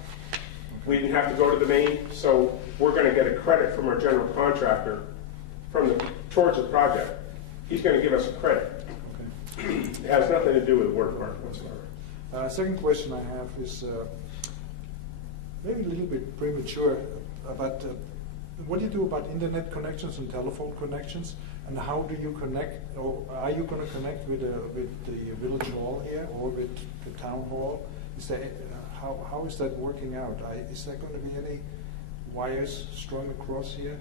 we didn't have to go to the main, so we're going to get a credit from our general contractor towards the project. He's going to give us a credit. Okay. It has nothing to do with the water department whatsoever. Second question I have is maybe a little bit premature about what do you do about internet connections and telephone connections, and how do you connect, or are you going to connect with the village hall here or with the town hall? Is there, how is that working out? Is there going to be any wires strung across here?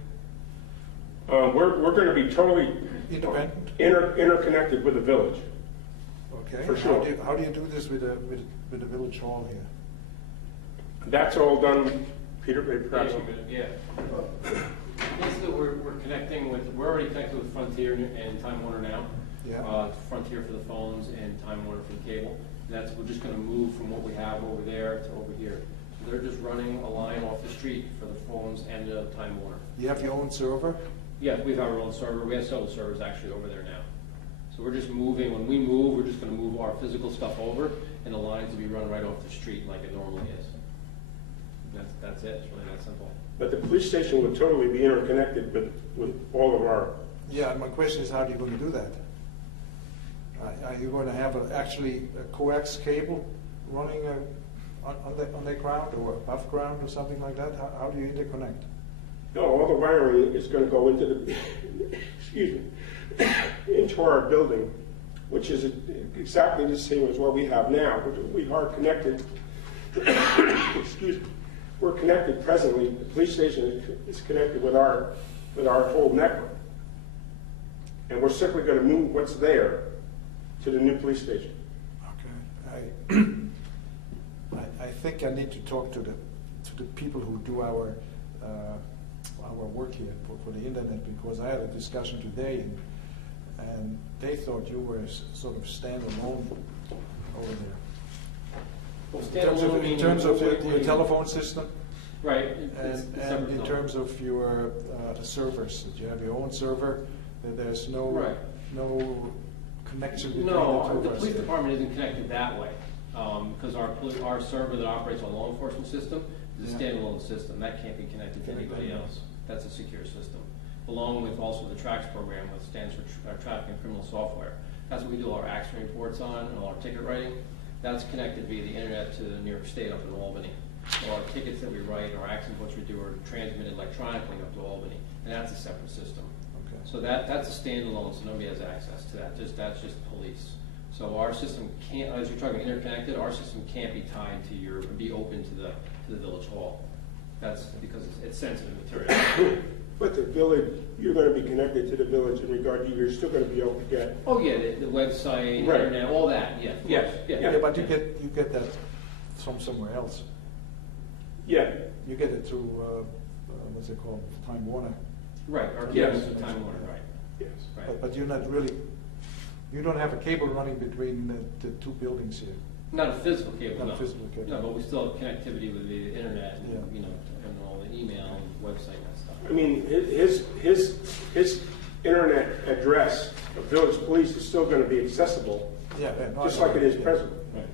We're going to be totally Independent? interconnected with the village. Okay. For sure. How do you do this with the village hall here? That's all done, Peter, maybe perhaps. Yeah. Basically, we're already connected with Frontier and Time Warner now. Yeah. Frontier for the phones and Time Warner for the cable. We're just going to move from what we have over there to over here. So they're just running a line off the street for the phones and the Time Warner. You have your own server? Yeah, we have our own server. We have several servers actually over there now. So we're just moving. When we move, we're just going to move our physical stuff over, and the lines will be run right off the street like it normally is. That's it. It's really that simple. But the police station will totally be interconnected with all of our. Yeah, and my question is, how are you going to do that? Are you going to have actually a coax cable running on the ground or above ground or something like that? How do you interconnect? No, all the wiring is going to go into the, excuse me, into our building, which is exactly the same as what we have now. We are connected, excuse me, we're connected presently. The police station is connected with our whole network. And we're simply going to move what's there to the new police station. Okay. I think I need to talk to the people who do our work here for the internet, because I had a discussion today and they thought you were sort of standalone over there. Well, In terms of your telephone system? Right. And in terms of your servers, that you have your own server, that there's no connection between the police department isn't connected that way, because our server that operates our law enforcement system is a standalone system. That can't be connected to anybody else. That's a secure system, along with also the TRACS program, which stands for Traffic and Criminal Software. That's what we do all our accident reports on and all our ticket writing. That's connected via the internet to New York State up in Albany. All our tickets that we write and our accident reports we do are transmitted electronically up to Albany, and that's a separate system. Okay. So that's a standalone, so nobody has access to that. That's just police. So our system can't, as you're talking interconnected, our system can't be tied to be open to the village hall. That's because it's sensitive material. But the village, you're going to be connected to the village in regard to, you're still going to be able to get. Oh yeah, the website, Right. internet, all that. Yeah. Yes. Yeah, but you get that from somewhere else. Yeah. You get it through what's it called, Time Warner. Right. Our Yes. cables are Time Warner. Right. Yes. Right. But you're not really. You don't have a cable running between the two buildings here. Not a physical cable. Not a no. physical cable. No, but we still have connectivity with the internet, and, Yeah. and all the email, and website, and that stuff. I mean, his internet address of village police is still going to be accessible, Yeah, no, just I know. like it is Yeah. presently. Right.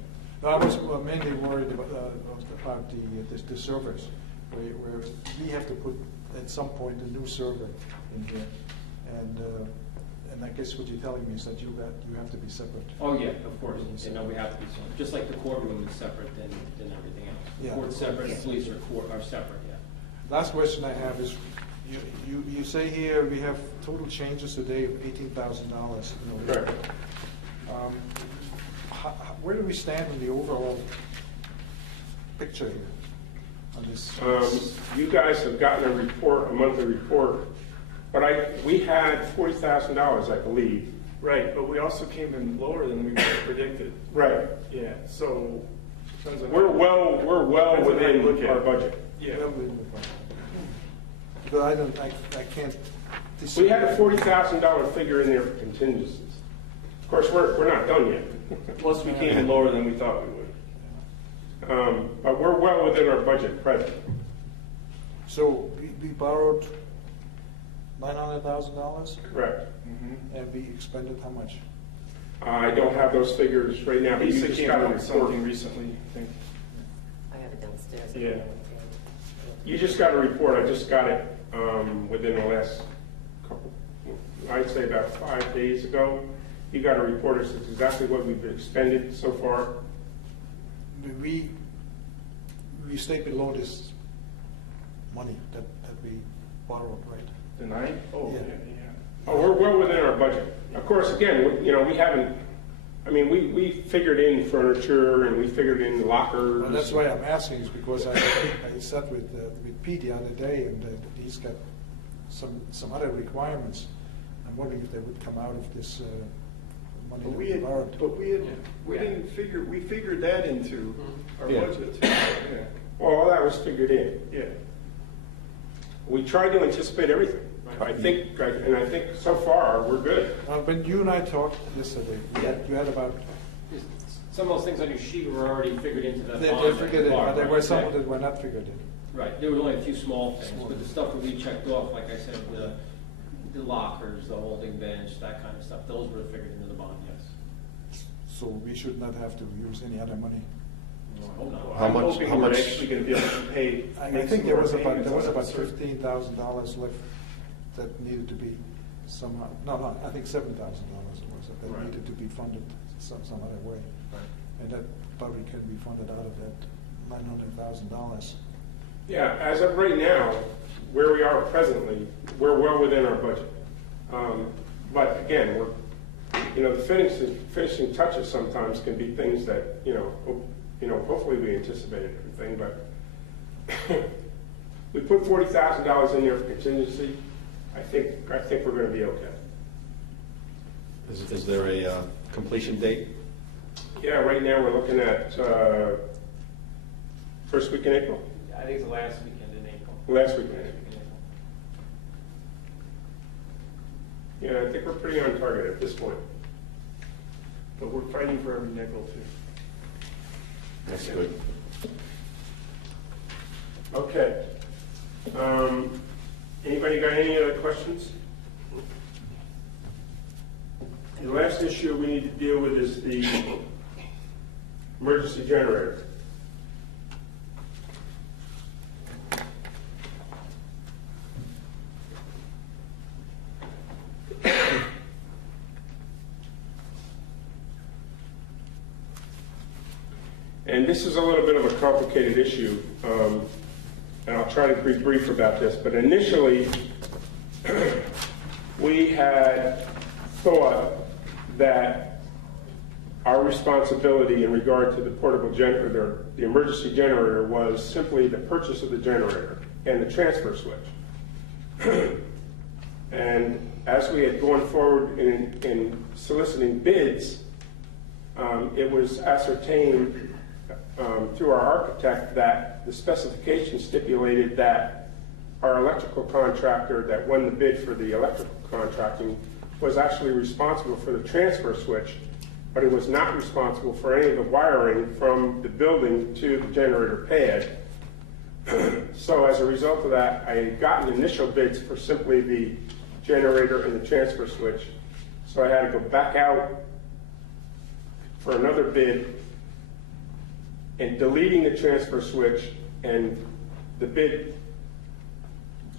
No, I was mainly worried about the servers, where we have to put at some point a new server in here, and I guess what you're telling me is that you have to be separate. Oh, yeah, of course. You know, we have to be separate. Just like the courtroom is separate than everything else. Yeah. Court's separate, the police are separate, yeah. Last question I have is, you say here we have total changes today of $18,000. Right. Where do we stand in the overall picture here on this? You guys have gotten a monthly report, but we had $40,000, I believe, Right, but we also came in lower than we predicted. Right. Yeah, so. depends on- We're well Depends on how you within look at our it. budget. Yeah. But I can't. We had a $40,000 figure in there for contingencies. Of course, we're not done yet. Plus, we came in lower than we thought we would. But we're well within our budget presently. So we borrowed $900,000 Correct. and we expended how much? I don't have those figures right now, but you Lisa just came got a up with report. something recently, I think. I have it downstairs. Yeah. You just got a report. I just got it within the last couple, I'd say about 5 days ago. You got a report that says exactly what we've expended so far. We stayed below this money that we borrowed, right? The 9? Oh, Yeah. yeah. Oh, we're well within our budget. Of course, again, we haven't, we figured in furniture and we figured in lockers. Well, that's why I'm asking, is because I sat with Pete the other day, and he's got some other requirements. I'm wondering if they would come out of this money that we borrowed. We figured that into our Yeah. budget. Yeah. Well, all that was figured in. Yeah. We tried to anticipate everything. I think so far, we're good. When you and I talked yesterday, you had about, Some of those things on your sheet were already figured into that they bond. figured it, but there were some Right. that were not figured in. Right, there were only a few small things, but the stuff that we checked off, like I said, the lockers, the holding bench, that kind of stuff, those were figured into the bond, yes. So we should not have to use any other money. No, I hope not. How I'm much- hoping how we're much- actually going to be able to pay. I make think some there more was payments on about certain- $15,000 left that needed to be somehow, no, I think $7,000 it was, that Right. needed to be funded some other way. Right. And that probably can be funded out of that $900,000. Yeah, as of right now, where we are presently, we're well within our budget. But again, the finishing touches sometimes can be things that, hopefully we anticipated everything, but we put $40,000 in there for contingency. I think we're going to be okay. Is there a completion date? Yeah, right now we're looking at first week in April, I think it's the last weekend in April. last week in April. Yeah, I think we're pretty on target at this point. But we're fighting for every nickel too. That's good. Okay. Anybody got any other questions? The last issue we need to deal with is the emergency generator. And this is a little bit of a complicated issue, and I'll try to be brief about this, but initially, we had thought that our responsibility in regard to the portable generator, the emergency generator, was simply the purchase of the generator and the transfer switch. And as we had gone forward in soliciting bids, it was ascertained through our architect that the specification stipulated that our electrical contractor that won the bid for the electrical contracting was actually responsible for the transfer switch, but it was not responsible for any of the wiring from the building to the generator pad. So as a result of that, I had gotten initial bids for simply the generator and the transfer switch. So I had to go back out for another bid and deleting the transfer switch, and the bid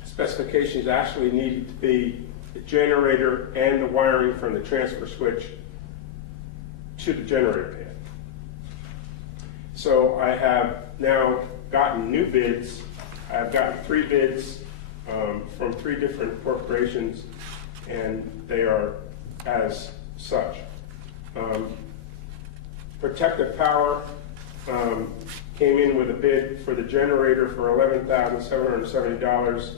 specifications actually needed to be the generator and the wiring from the transfer switch to the generator pad. So I have now gotten new bids. I've gotten 3 bids from 3 different corporations, and they are as such. Protective Power came in with a bid for the generator for $11,770,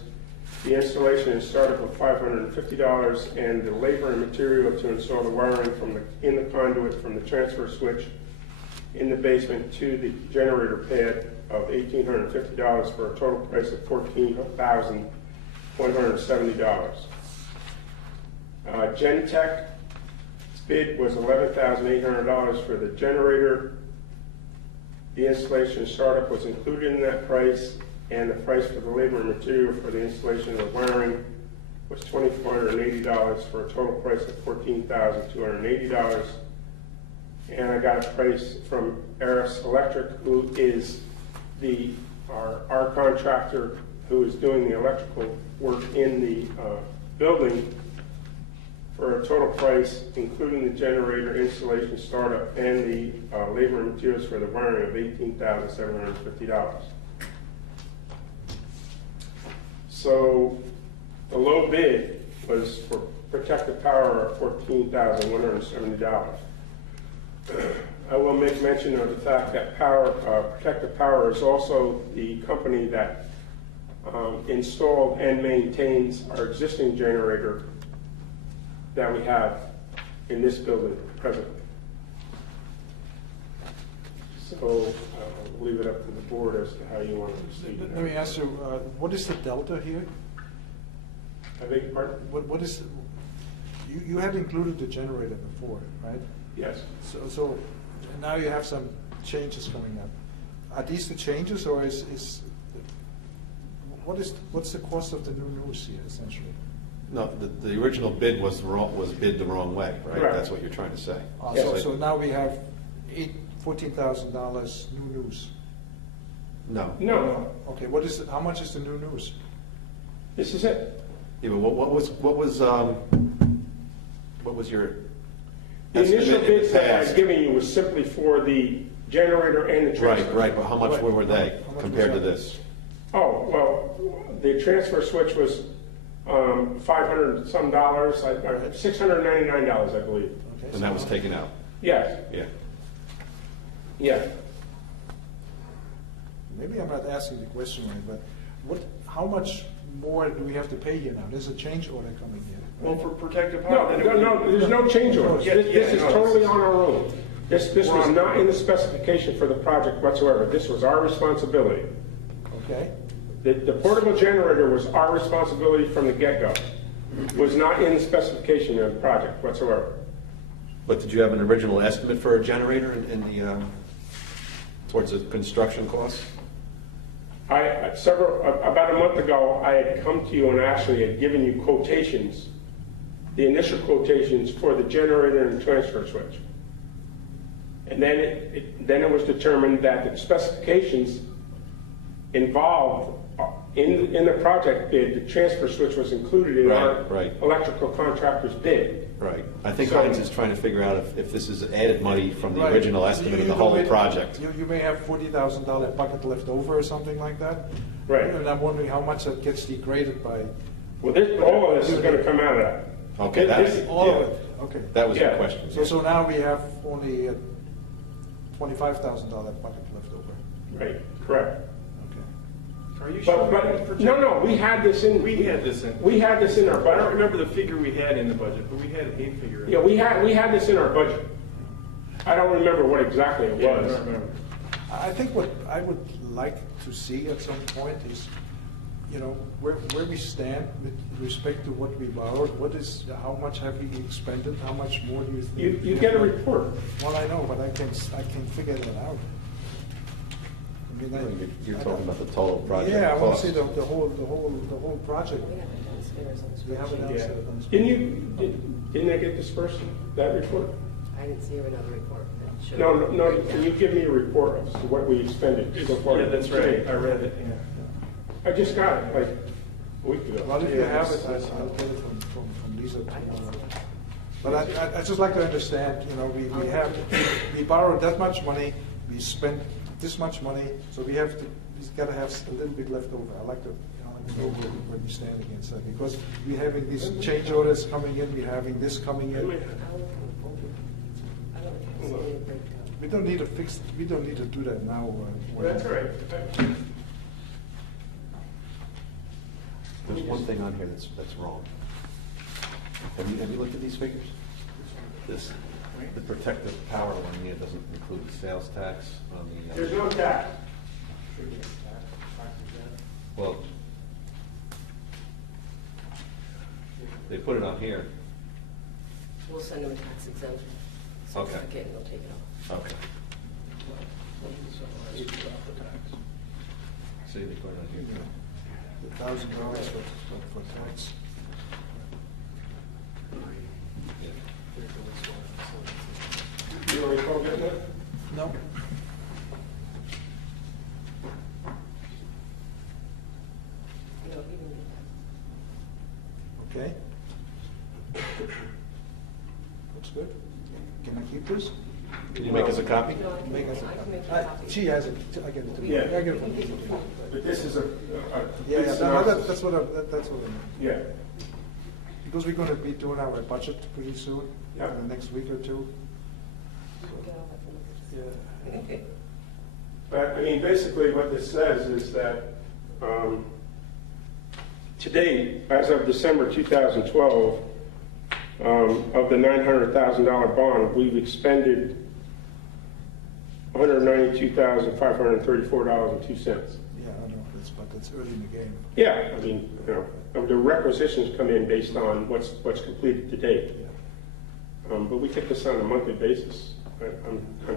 the installation and startup of $550, and the labor and material to install the wiring in the conduit from the transfer switch in the basement to the generator pad of $1,850 for a total price of $14,170. Gentech's bid was $11,800 for the generator. The installation and startup was included in that price, and the price for the labor and material for the installation of the wiring was $2,480 for a total price of $14,280. And I got a price from Eris Electric, who is our contractor who is doing the electrical work in the building, for a total price, including the generator installation startup and the labor and materials for the wiring, of $18,750. So the low bid was for protective power of $14,170. I will make mention of the fact that Protective Power is also the company that installed and maintains our existing generator that we have in this building presently. So I'll leave it up to the board as to how you want to proceed. Let me ask you, what is the delta here? I beg your pardon? What is, you had included the generator before, right? Yes. So now you have some changes coming up. Are these the changes, or what's the cost of the new news here, essentially? No, the original bid was bid the wrong way, right? Correct. That's what you're trying to say. So now we have $14,000 new news. No. No, Okay, how much is the new news? this is it. Yeah, but what was your The initial estimate in the bids that I past? was giving you was simply for the generator and the transfer. Right, but how much Right. were they How much compared to was that? this? Oh, well, the transfer switch was $500 some dollars, $699, I believe. Okay, And that was taken out? Yes, Yeah. yeah. Maybe I'm not asking the question right, but how much more do we have to pay here now? There's a change order coming here. Well, for protective No, power. then it would be- there's no change order. Yeah, This is no, totally this is- on our own. This was not in the specification for the project whatsoever. This was our responsibility. Okay? The portable generator was our responsibility from the get-go. Was not in the specification of the project whatsoever. But did you have an original estimate for a generator in the, towards the construction costs? About a month ago, I had come to you and actually had given you quotations, the initial quotations for the generator and the transfer switch. And then it was determined that the specifications involved in the project bid, the transfer switch was included in our Right. electrical contractor's bid. Right. I think So- Heinz is trying to figure out if this is added money from the Right. original estimate of the You whole may- project. You may have $40,000 bucket left over or something like that. Right. And I'm wondering how much that gets degraded by. Well, all of this is going to come out of that. Okay, This- All of yeah. it, okay. That was the Yeah. question. So now we have only $25,000 bucket left over. Right, correct. Okay. Are you sure? But, no, we had this in. We had this in. We had this in our I don't budget. remember the figure we had in the budget, but we had a figure. in Yeah, we had this in our budget. I don't remember what exactly it Yeah, I was. don't remember. I think what I would like to see at some point is, where we stand with respect to what we borrowed. How much have we expended? How much more do you think? You get a report. Well, I know, but I can figure that out. I mean, You're talking about the total project Yeah, I want cost. to see the whole project. We have it downstairs on the We have it spreadsheet. Yeah. downstairs on the Didn't they get dispersed, that report? I didn't see another report that showed. No, can you give me a report as to what we expended so far? Yeah, that's right. I read it, yeah. I just got it like a week ago. Well, if you Yeah, have it, that's- I'll get it from Lisa tomorrow. But I just like to understand, we borrowed that much money, we spent this much money, so we've got to have a little bit left over. I like to know where we stand against that, because we're having these change orders coming in, we're having this coming in. I don't see any breakdown. We don't need to do that now. That's all right. one thing on here that's wrong. Have you looked at these figures? This, the protective power one here doesn't include the sales tax on the. There's no tax. Well, they put it on here. We'll send them a tax exempt Okay. certificate and they'll take it off. Okay. See, they put it on here. $1,000 for tax. Yeah. You don't recall getting that? No. You don't even need that. Okay. Looks good. Can I keep this? Can you make us a copy? No, I can Make us a I can copy. make you a copy. She has it. I give it to you. Yeah. I give it to you. But this is a Yeah, this no, synopsis. that's what I mean. Yeah. Because we're gonna be doing our budget pretty soon, Yeah. in the next week or two. Get all that from Yeah. But, I mean, basically what this says is that today, as of December 2012, of the $900,000 bond, we've expended $192,534.02. Yeah, I know, but it's early in the game. Yeah, I mean, you know, the requisitions come in based on what's completed to date. But we take this on a monthly basis.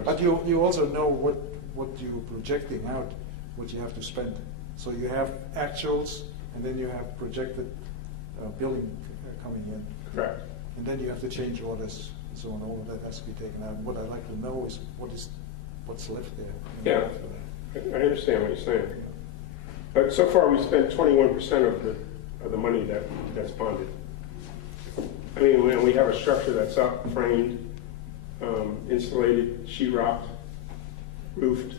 But you also know what you're projecting out, what you have to spend. So you have actuals, and then you have projected billing coming in. Correct. And then you have to change orders, and so on, all of that has to be taken out. What I'd like to know is what's left there. Yeah, I understand what you're saying. But so far, we spent 21% of the money that's bonded. I mean, we have a structure that's up, framed, insulated, sheetrocked, roofed,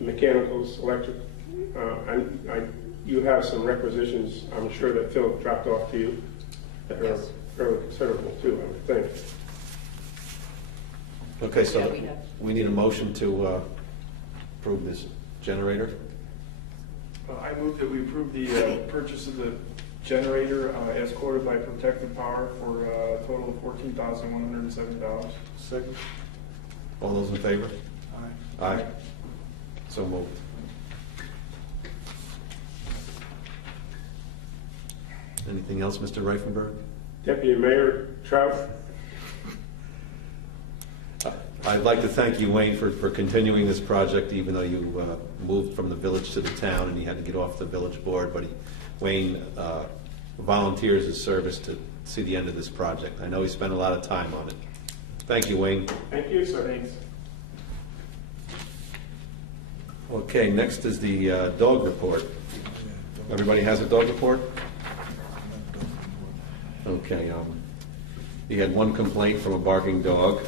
mechanicals, electric. You have some requisitions, I'm sure that Phil dropped off to you, that are Yes. fairly considerable too, I would think. Okay, so Yeah, we have. we need a motion to approve this generator. I move that we approve the purchase of the generator as quoted by Protective Power for a total of $14,170. Second? All those in favor? Aye. Aye. So moved. Anything else, Mr. Reifenberg? Deputy Mayor Trout? I'd like to thank you, Wayne, for continuing this project, even though you moved from the village to the town and you had to get off the village board. But Wayne volunteers his service to see the end of this project. I know he spent a lot of time on it. Thank you, Wayne. Thank you, sir. Thanks. Okay, next is the dog report. Everybody has a dog report? Okay, he had one complaint from a barking dog,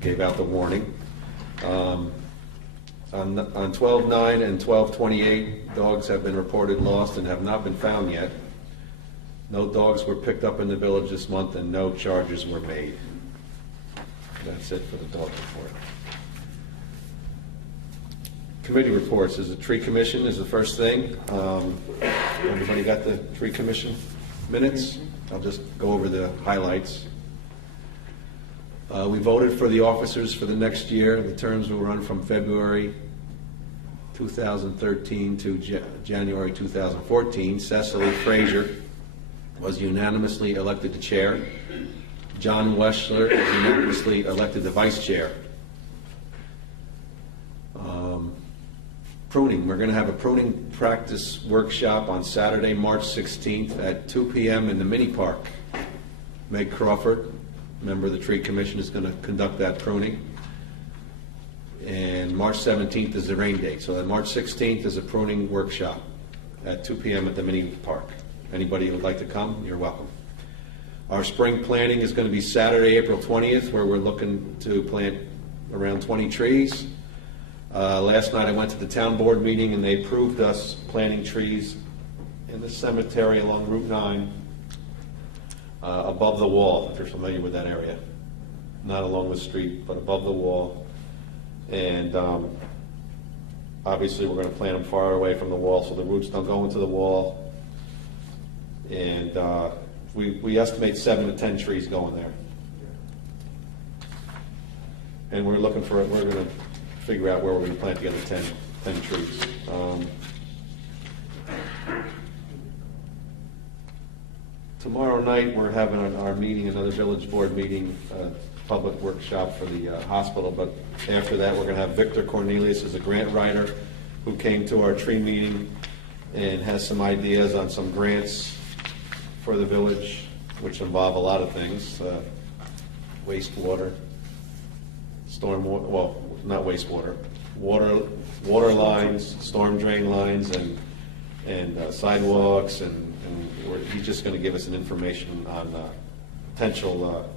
gave out the warning. On 12/9 and 12/28, dogs have been reported lost and have not been found yet. No dogs were picked up in the village this month and no charges were made. That's it for the dog report. Committee reports, is the tree commission is the first thing. Everybody got the tree commission minutes? I'll just go over the highlights. We voted for the officers for the next year. The terms will run from February 2013 to January 2014. Cecily Frazier was unanimously elected the chair. John Weschler is unanimously elected the vice chair. Pruning, we're going to have a pruning practice workshop on Saturday, March 16th at 2 p.m. in the mini park. Meg Crawford, member of the Tree Commission, is going to conduct that pruning. And March 17th is the rain date. So then March 16th is a pruning workshop at 2 p.m. at the mini park. Anybody who would like to come, you're welcome. Our spring planting is going to be Saturday, April 20th, where we're looking to plant around 20 trees. Last night I went to the town board meeting and they approved us planting trees in the cemetery along Route 9 above the wall, if you're familiar with that area. Not along the street, but above the wall. And obviously we're going to plant them far away from the wall so the roots don't go into the wall And we estimate 7 to 10 trees going there. And we're going to figure out where we're going to plant the other 10 trees. Tomorrow night, we're having our meeting, another village board meeting, public workshop for the hospital, but after that, we're going to have Victor Cornelius as a grant writer who came to our tree meeting and has some ideas on some grants for the village, which involve a lot of things, wastewater, stormwater, well, not wastewater, water lines, storm drain lines, and sidewalks, and he's just going to give us an information on potential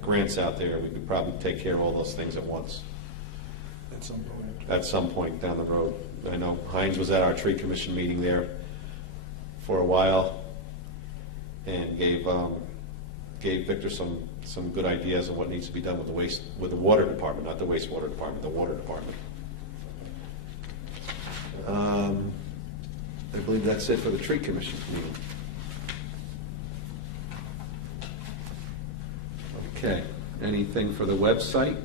grants out there. We could probably take care of all those things at once. At some point down the road. I know Heinz was at our tree commission meeting there for a while and gave Victor some good ideas on what needs to be done with the water department, not the wastewater department, the water department. I believe that's it for the tree commission meeting. Okay, anything for the website?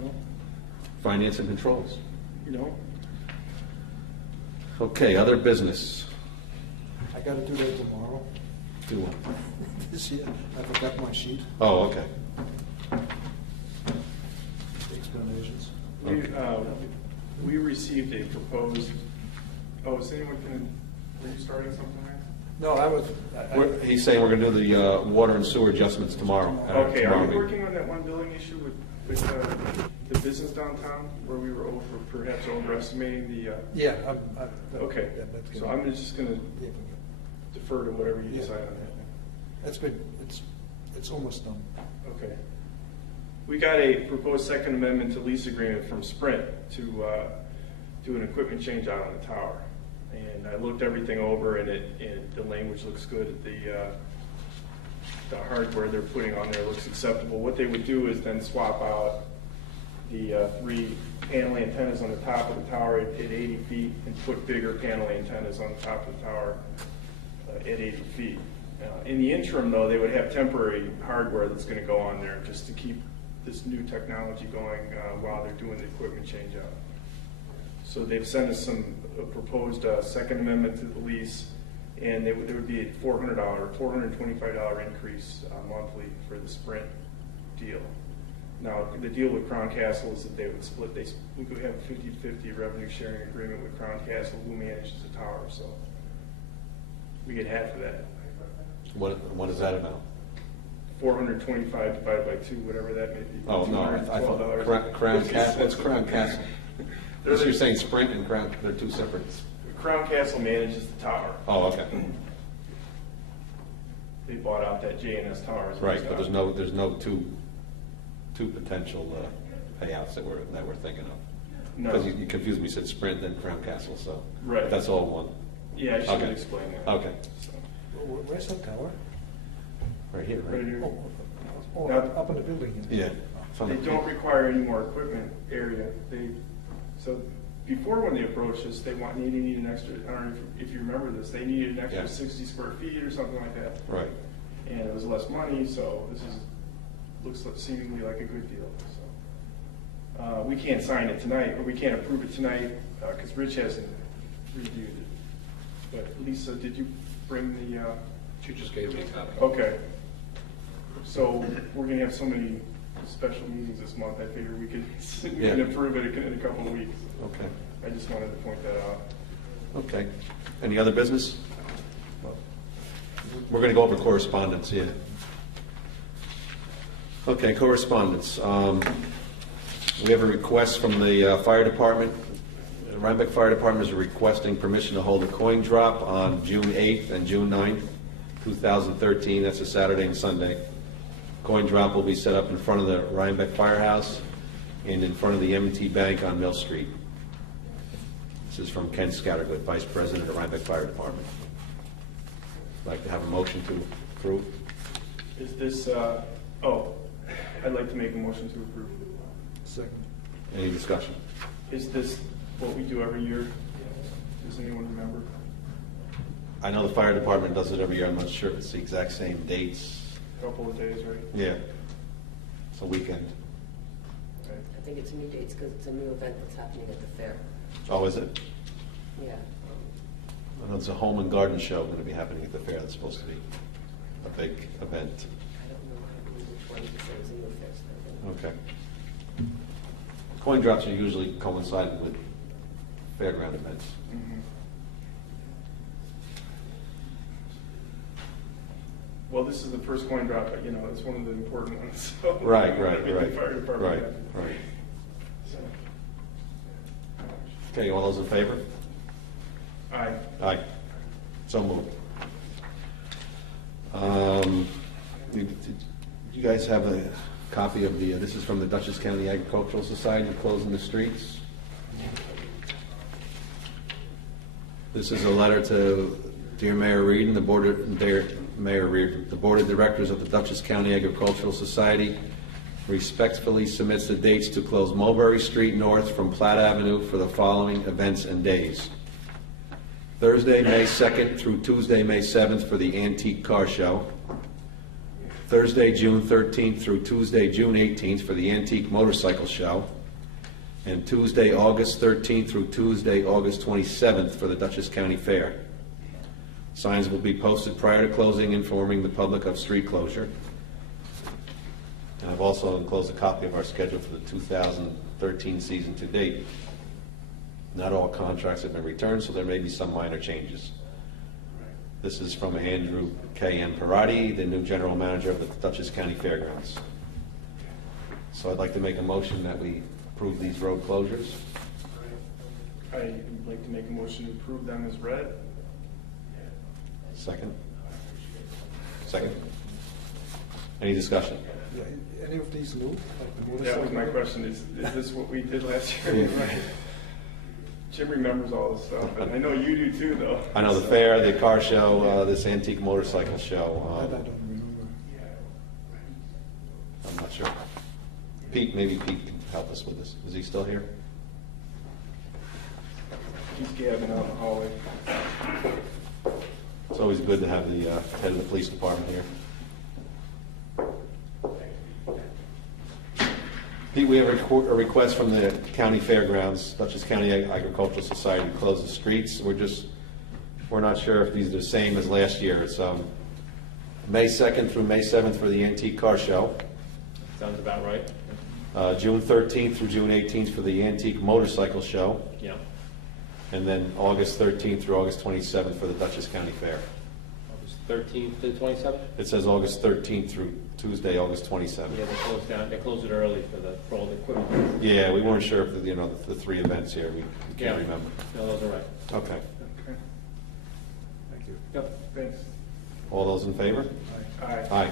No? Finance and controls? No? Okay, other business. I gotta do that tomorrow. Do what? This year, I forgot my sheet, Oh, okay. the explanations. We received a proposed, is anyone were you starting something there? No, I was, He's saying we're going to do the water and sewer adjustments tomorrow. Okay, tomorrow are you meeting. working on that one billing issue with the business downtown, where we were perhaps overestimating the, yeah, okay, that's good. so I'm just gonna defer to whatever you Yeah. decide on that. That's good, it's almost done. Okay. We got a proposed second amendment to lease agreement from Sprint to do an equipment change out on the tower. And I looked everything over, and the language looks good. The hardware they're putting on there looks acceptable. What they would do is then swap out the 3 panel antennas on the top of the tower at 80 feet and put bigger panel antennas on the top of the tower at 80 feet. In the interim, though, they would have temporary hardware that's going to go on there just to keep this new technology going while they're doing the equipment change out. So they've sent us a proposed second amendment to the lease, and there would be a $425 increase monthly for the Sprint deal. Now, the deal with Crown Castle is that they would split, we could have a 50-50 revenue sharing agreement with Crown Castle, who manages the tower, so we get half of that. What is that about? 425 divided by 2, whatever that may be. Oh, no, I thought $212. Crown Castle, what's Crown Castle? You're saying Sprint and Crown, they're two separate. Crown Castle manages the tower. Oh, okay. They bought out that J&S Towers. Right, but there's no two potential payouts that we're thinking of. No. Because you confused me, you said Sprint, then Crown Castle, so. Right. That's all one. Yeah, I should Okay. explain that. Okay. So, Where's that tower? Right here, right right? here. Oh, Now- up in the building here. Yeah. It's on They the- don't require any more equipment area. So before, when they approached us, they need an extra, I don't know if you remember this, they needed an extra Yeah. 60 square feet or something like that. Right. And it was less money, so looks seemingly like a good deal. So we can't sign it tonight, or we can't approve it tonight, because Rich hasn't reviewed it. But Lisa, did you bring the? She just gave me a copy. Okay. So we're gonna have so many special meetings this month, I figured we can Yeah. approve it in a couple of weeks. Okay. I just wanted to point that out. Okay. Any other business? We're going to go over correspondence here. Okay, correspondence. We have a request from the fire department. The Rhinebeck Fire Department is requesting permission to hold a coin drop on June 8th and June 9th, 2013. That's a Saturday and Sunday. Coin drop will be set up in front of the Rhinebeck Firehouse and in front of the M&T Bank on Mill Street. This is from Ken Scattergood, Vice President of Rhinebeck Fire Department. I'd like to have a motion to approve. Is this, I'd like to make a motion to approve. Second. Any discussion? Is this what we do every year? Does anyone remember? I know the fire department does it every year. I'm not sure if it's the exact same dates. Couple of days, right? Yeah. It's a weekend. Okay. I think it's new dates because it's a new event that's happening at the fair. Oh, is it? Yeah. I know there's a home and garden show going to be happening at the fair. That's supposed to be a big event. I don't know which one, because it was a new fair. Okay. Coin drops are usually coincided with fairground events. Mhm. Well, this is the first coin drop, but you know, it's one of the important ones. So Right. the fire department. Right. So, Okay, all those in favor? aye. Aye. So moved. You guys have a copy of the, this is from the Dutchess County Agricultural Society closing the streets. This is a letter to Dear Mayor Reed and the Board of Directors of the Dutchess County Agricultural Society respectfully submits the dates to close Mulberry Street North from Platt Avenue for the following events and days. Thursday, May 2nd through Tuesday, May 7th for the Antique Car Show. Thursday, June 13th through Tuesday, June 18th for the Antique Motorcycle Show. And Tuesday, August 13th through Tuesday, August 27th for the Dutchess County Fair. Signs will be posted prior to closing informing the public of street closure. And I've also enclosed a copy of our schedule for the 2013 season to date. Not all contracts have been returned, so there may be some minor changes. This is from Andrew K.M. Parati, the new general manager of the Dutchess County Fairgrounds. So I'd like to make a motion that we approve these road closures. I'd like to make a motion to approve them as read. Second? Second? Any discussion? Yeah, any of these new? Like the That was my motorcycle? question, is this what we did last year? Yeah. Jim remembers all this stuff, and I know you do too, though. I know the fair, the car show, this antique motorcycle show. That I don't remember. I'm not sure. Pete, maybe Pete can help us with this. Is he still here? He's gabbing out in the hallway. It's always good to have the head of the police department here. Pete, we have a request from the county fairgrounds, Dutchess County Agricultural Society, to close the streets. We're not sure if these are the same as last year. It's May 2nd through May 7th for the Antique Car Show. Sounds about right. June 13th through June 18th for the Antique Motorcycle Show. Yeah. And then August 13th through August 27th for the Dutchess County Fair. August 13th to the 27th? It says August 13th through Tuesday, August 27th. Yeah, they closed down, they closed it early for all the equipment. Yeah, we weren't sure if, the three events here, we Yeah. can't remember. No, those are right. Okay. Okay, Thank you. Yep. thanks. All those in favor? Aye. Aye.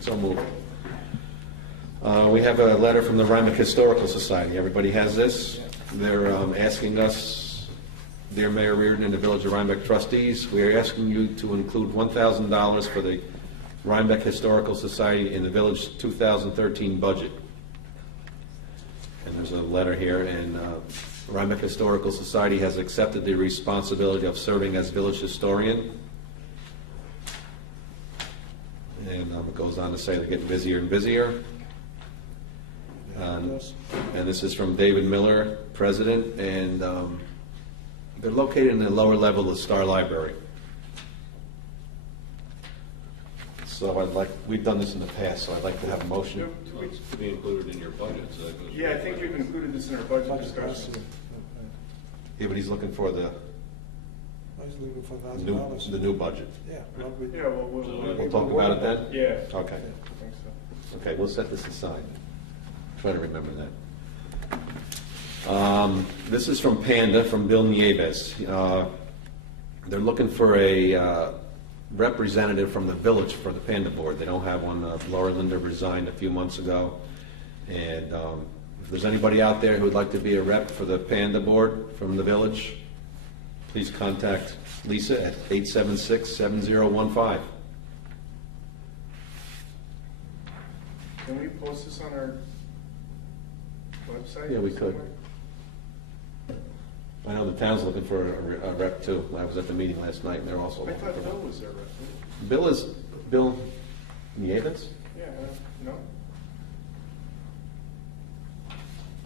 So moved. We have a letter from the Rhinebeck Historical Society. Everybody has this. They're asking us, dear Mayor Reardon and the Village of Rhinebeck trustees, we are asking you to include $1,000 for the Rhinebeck Historical Society in the village 2013 budget. And there's a letter here, and Rhinebeck Historical Society has accepted the responsibility of serving as village historian. And it goes on to say they're getting busier and busier. Yes. And this is from David Miller, president, and they're located in the lower level of the Star Library. So we've done this in the past, so I'd like to have a motion. So it's to be included in your budget, so that goes. Yeah, I think we've included this in our budget Budget last discussion. year. Yeah, but he's looking for the I was looking for $1,000. new budget. Yeah, well, we- Yeah, well, We'll talk about it then? Yeah. Okay. I think so. Okay, we'll set this aside. Try to remember that. This is from Panda, from Bill Nieves. They're looking for a representative from the village for the Panda Board. They don't have one. Laura Linder resigned a few months ago. And if there's anybody out there who would like to be a rep for the Panda Board from the village, please contact Lisa at 876-7015. Can we post this on our website? Yeah, we could. somewhere? I know the town's looking for a rep too. I was at the meeting last night, and they're also I looking thought for Bill one. was there, right? Bill Nieves? Yeah, no?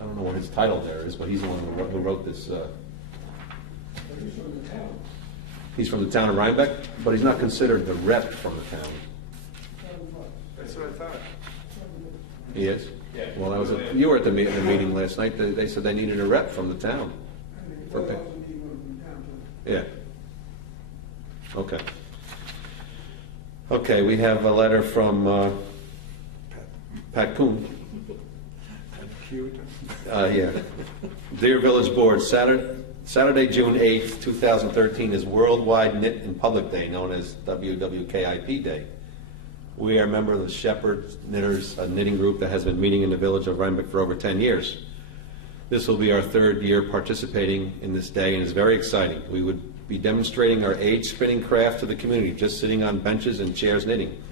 I don't know what his title there is, but he's the one who wrote this. He's from the town of Rhinebeck, but he's not considered the rep from the town. That's what I thought. He is? Yeah. Well, you were at the meeting last night. They said they needed a rep from the town. Yeah. Okay. Okay, we have a letter from Pat Kuhn. Cute. Yeah. Dear Village Board, Saturday, June 8th, 2013 is Worldwide Knit in Public Day, known as WWKIP Day. We are a member of the Shepherd Knitters, a knitting group that has been meeting in the village of Rhinebeck for over 10 years. This will be our third year participating in this day, and it's very exciting. We would be demonstrating our age spinning craft to the community, just sitting on benches and chairs knitting.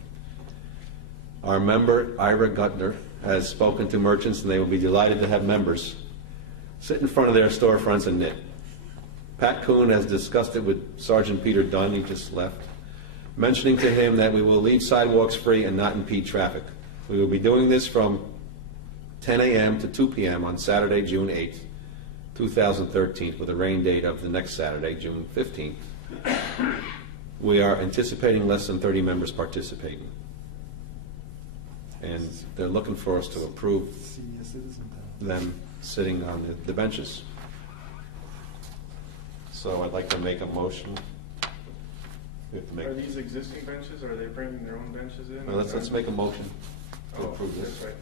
Our member, Ira Gutner, has spoken to merchants, and they will be delighted to have members sit in front of their storefronts and knit. Pat Kuhn has discussed it with Sergeant Peter Dunn, he just left, mentioning to him that we will leave sidewalks free and not impede traffic. We will be doing this from 10 a.m. to 2 p.m. on Saturday, June 8th, 2013, with a rain date of the next Saturday, June 15th. We are anticipating less than 30 members participating. And they're looking for us to approve Senior citizen town. them sitting on the benches. So I'd like to make a motion. We have to make, Are these existing benches, or are they bringing their own benches in? well, let's make a motion to Oh, approve this. that's right.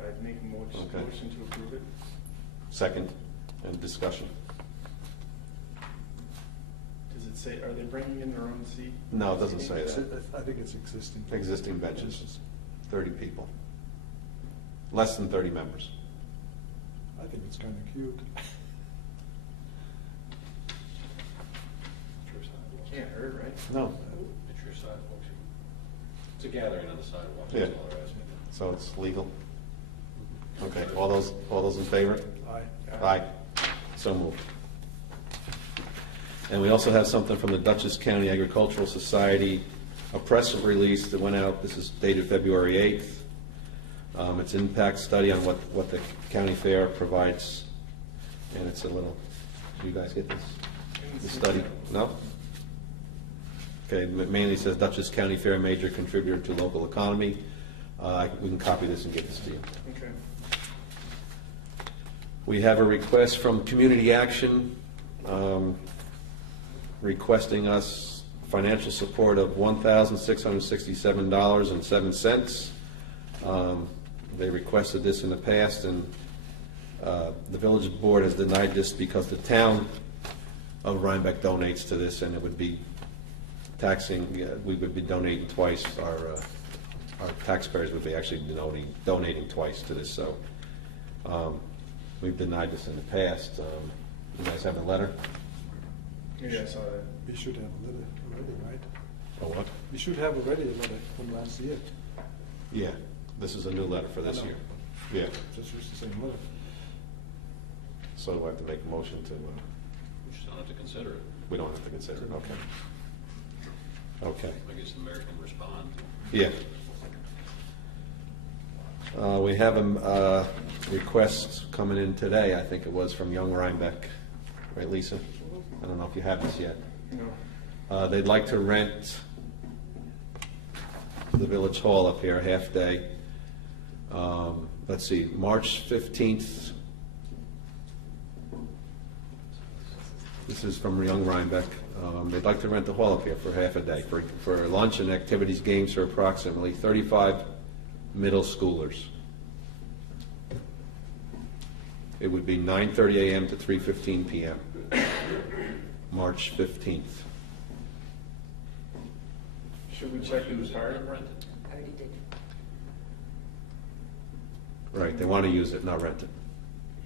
I'd make a Okay. motion to approve it. Second, and discussion. Does it say, are they bringing in their own seat? No, it doesn't say It's- that. I think it's existing. Existing benches, 30 people. Less than 30 members. I think it's kind of cute. Can't hurt, right? No. It's your sidewalks. It's a gathering on the sidewalks, Yeah. that's all they're asking. So it's legal? Okay, all those in favor? Aye. Aye. So moved. And we also have something from the Dutchess County Agricultural Society, a press release that went out, this is dated February 8th. It's an impact study on what the county fair provides, and it's a little, do you guys get this? The study? No? Okay, mainly says Dutchess County Fair, major contributor to local economy. We can copy this and get this to you. Okay. We have a request from Community Action requesting us financial support of $1,667.07. They requested this in the past, and the village board has denied this because the town of Rhinebeck donates to this, and it would be taxing, we would be donating twice. Our taxpayers would be actually donating twice to this, so we've denied this in the past. You guys have a letter? Yeah, I saw that. We should have a letter already, right? Oh, what? We should have already a letter from last year. Yeah, this is a new letter for this year. Yeah, Just use the same letter. so do I have to make a motion to, We just don't have to consider it. we don't have to consider it, okay. Okay, I guess the mayor can respond. yeah. We have a request coming in today, I think it was, from Young Rhinebeck, right, Lisa? I don't know if you have this yet. No. They'd like to rent the village hall up here, half day. Let's see, March 15th. This is from Young Rhinebeck. They'd like to rent the hall up here for half a day for lunch and activities, games for approximately 35 middle schoolers. It would be 9:30 a.m. to 3:15 p.m. March 15th. Should we check in the fire Rent department? it. I already did. Right, they want to use it, not rent it.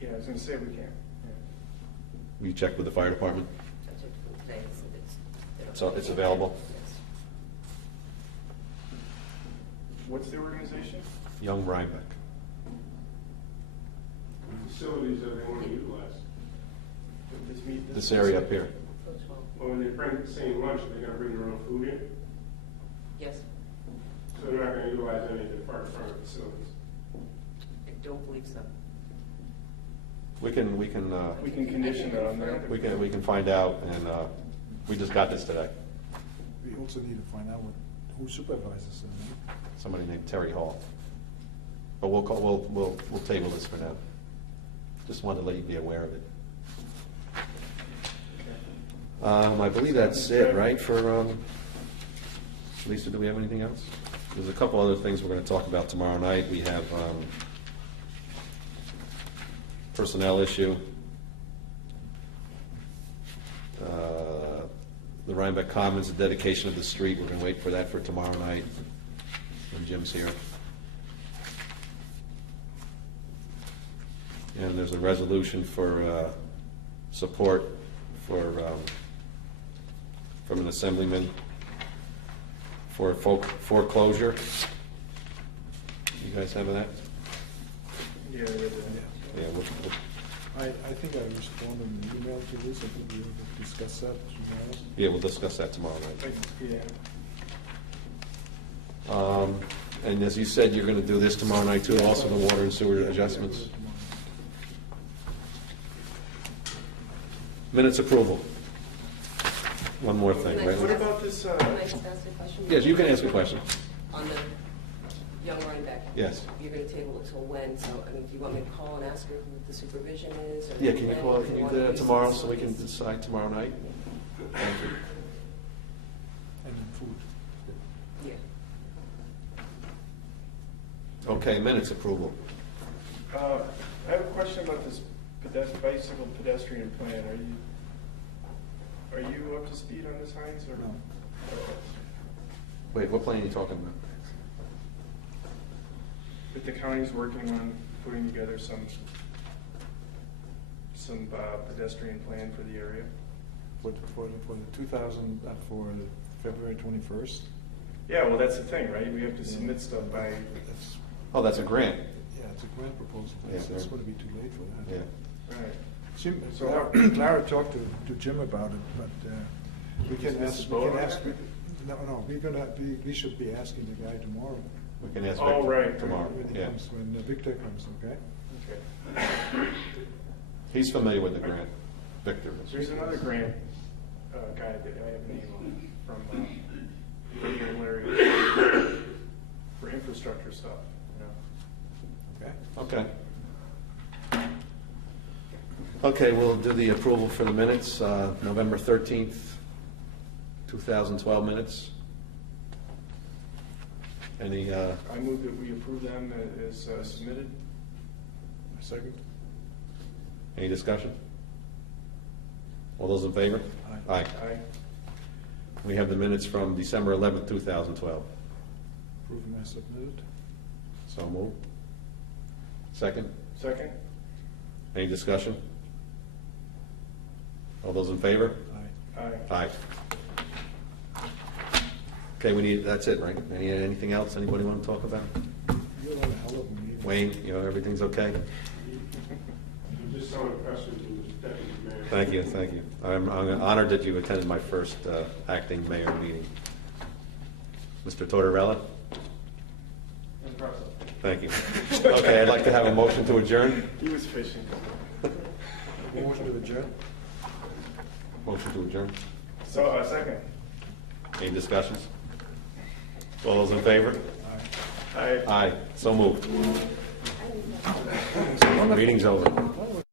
Yeah, I was gonna say we can't. Yeah. You checked with the fire department? That's what the thing is, So it's available? Yes. What's the organization? Young Rhinebeck. facilities that they want to utilize? This area up here. Well, when they bring the same lunch, they're gonna bring their own food in, Yes, so they're not gonna utilize any of the fire department facilities. I don't believe so. We can We can condition it on that. we can find out, and we just got this today. We also need to find out who supervises them. eh? Somebody named Terry Hall. But we'll table this for now. Just wanted to let you be aware of it. I believe that's it, right, for, Lisa, do we have anything else? There's a couple other things we're gonna talk about tomorrow night. We have, personnel issue. The Rhinebeck Commons, the dedication of the street, we're gonna wait for that for tomorrow night, when Jim's here. And there's a resolution for, support for, from an assemblyman for foreclosure. You guys have that? Yeah, I read that. Yeah, I think I responded in an email to this. I think we will discuss that tomorrow. yeah, we'll discuss that tomorrow night. Yeah. And as you said, you're gonna do this tomorrow night too, also the water and sewer adjustments? Minutes approval. One more thing, right? What about this, Can I just ask a question? Yes, you can ask a question. On the young Rhinebeck? Yes. You're gonna table it till when? So, I mean, do you want me to call and ask her who the supervision is? Or Yeah, can you when? call, Or can you want do that reasons? tomorrow so we can decide tomorrow night? Thank you. And then food. Yeah. Okay, minutes approval. I have a question about this bicycle pedestrian plan. Are you up to speed on this, Heinz, or No. Okay. Wait, what plan are you talking about? But the county's working on putting together some pedestrian plan for the area. For the 2000, for February 21st. Yeah, well, that's the thing, right? We have to submit stuff by, That's, Oh, that's a grant. yeah, it's a grant proposal. Yeah, It's yeah. going to be too late for that. Yeah. right. Jim, So Clara talked to Jim about it, but we can Is this ask, vote on it? no, we should be asking the guy tomorrow. We can ask Oh, Victor right. tomorrow, When he yeah. comes, when Victor comes, okay? Okay. He's familiar with the grant, Victor is. There's another grant guy that I have a name on from Brady and Larry for infrastructure stuff, you know? Okay. Okay. Okay, we'll do the approval for the minutes, November 13th, 2012 minutes. Any, I move that we approve them as submitted. A second? any discussion? All those in favor? Aye. Aye. We have the minutes from December 11th, 2012. Approve them as submitted? So moved. Second? Second? Any discussion? All those in favor? Aye. Aye. Aye. Okay, we need, that's it, right? Anything else anybody want to talk about? You're on a hell of a meeting. Wayne, you know, everything's okay? You just saw a question from the deputy mayor. Thank you, thank you. I'm honored that you attended my first acting mayor meeting. Mr. Tortorella? Impressive. Thank you. Okay, I'd like to have a motion to adjourn. He was fishing. Motion to adjourn? Motion to adjourn. So, second. Any discussions? All those in favor? Aye. Aye. Aye, so moved. Meeting's over.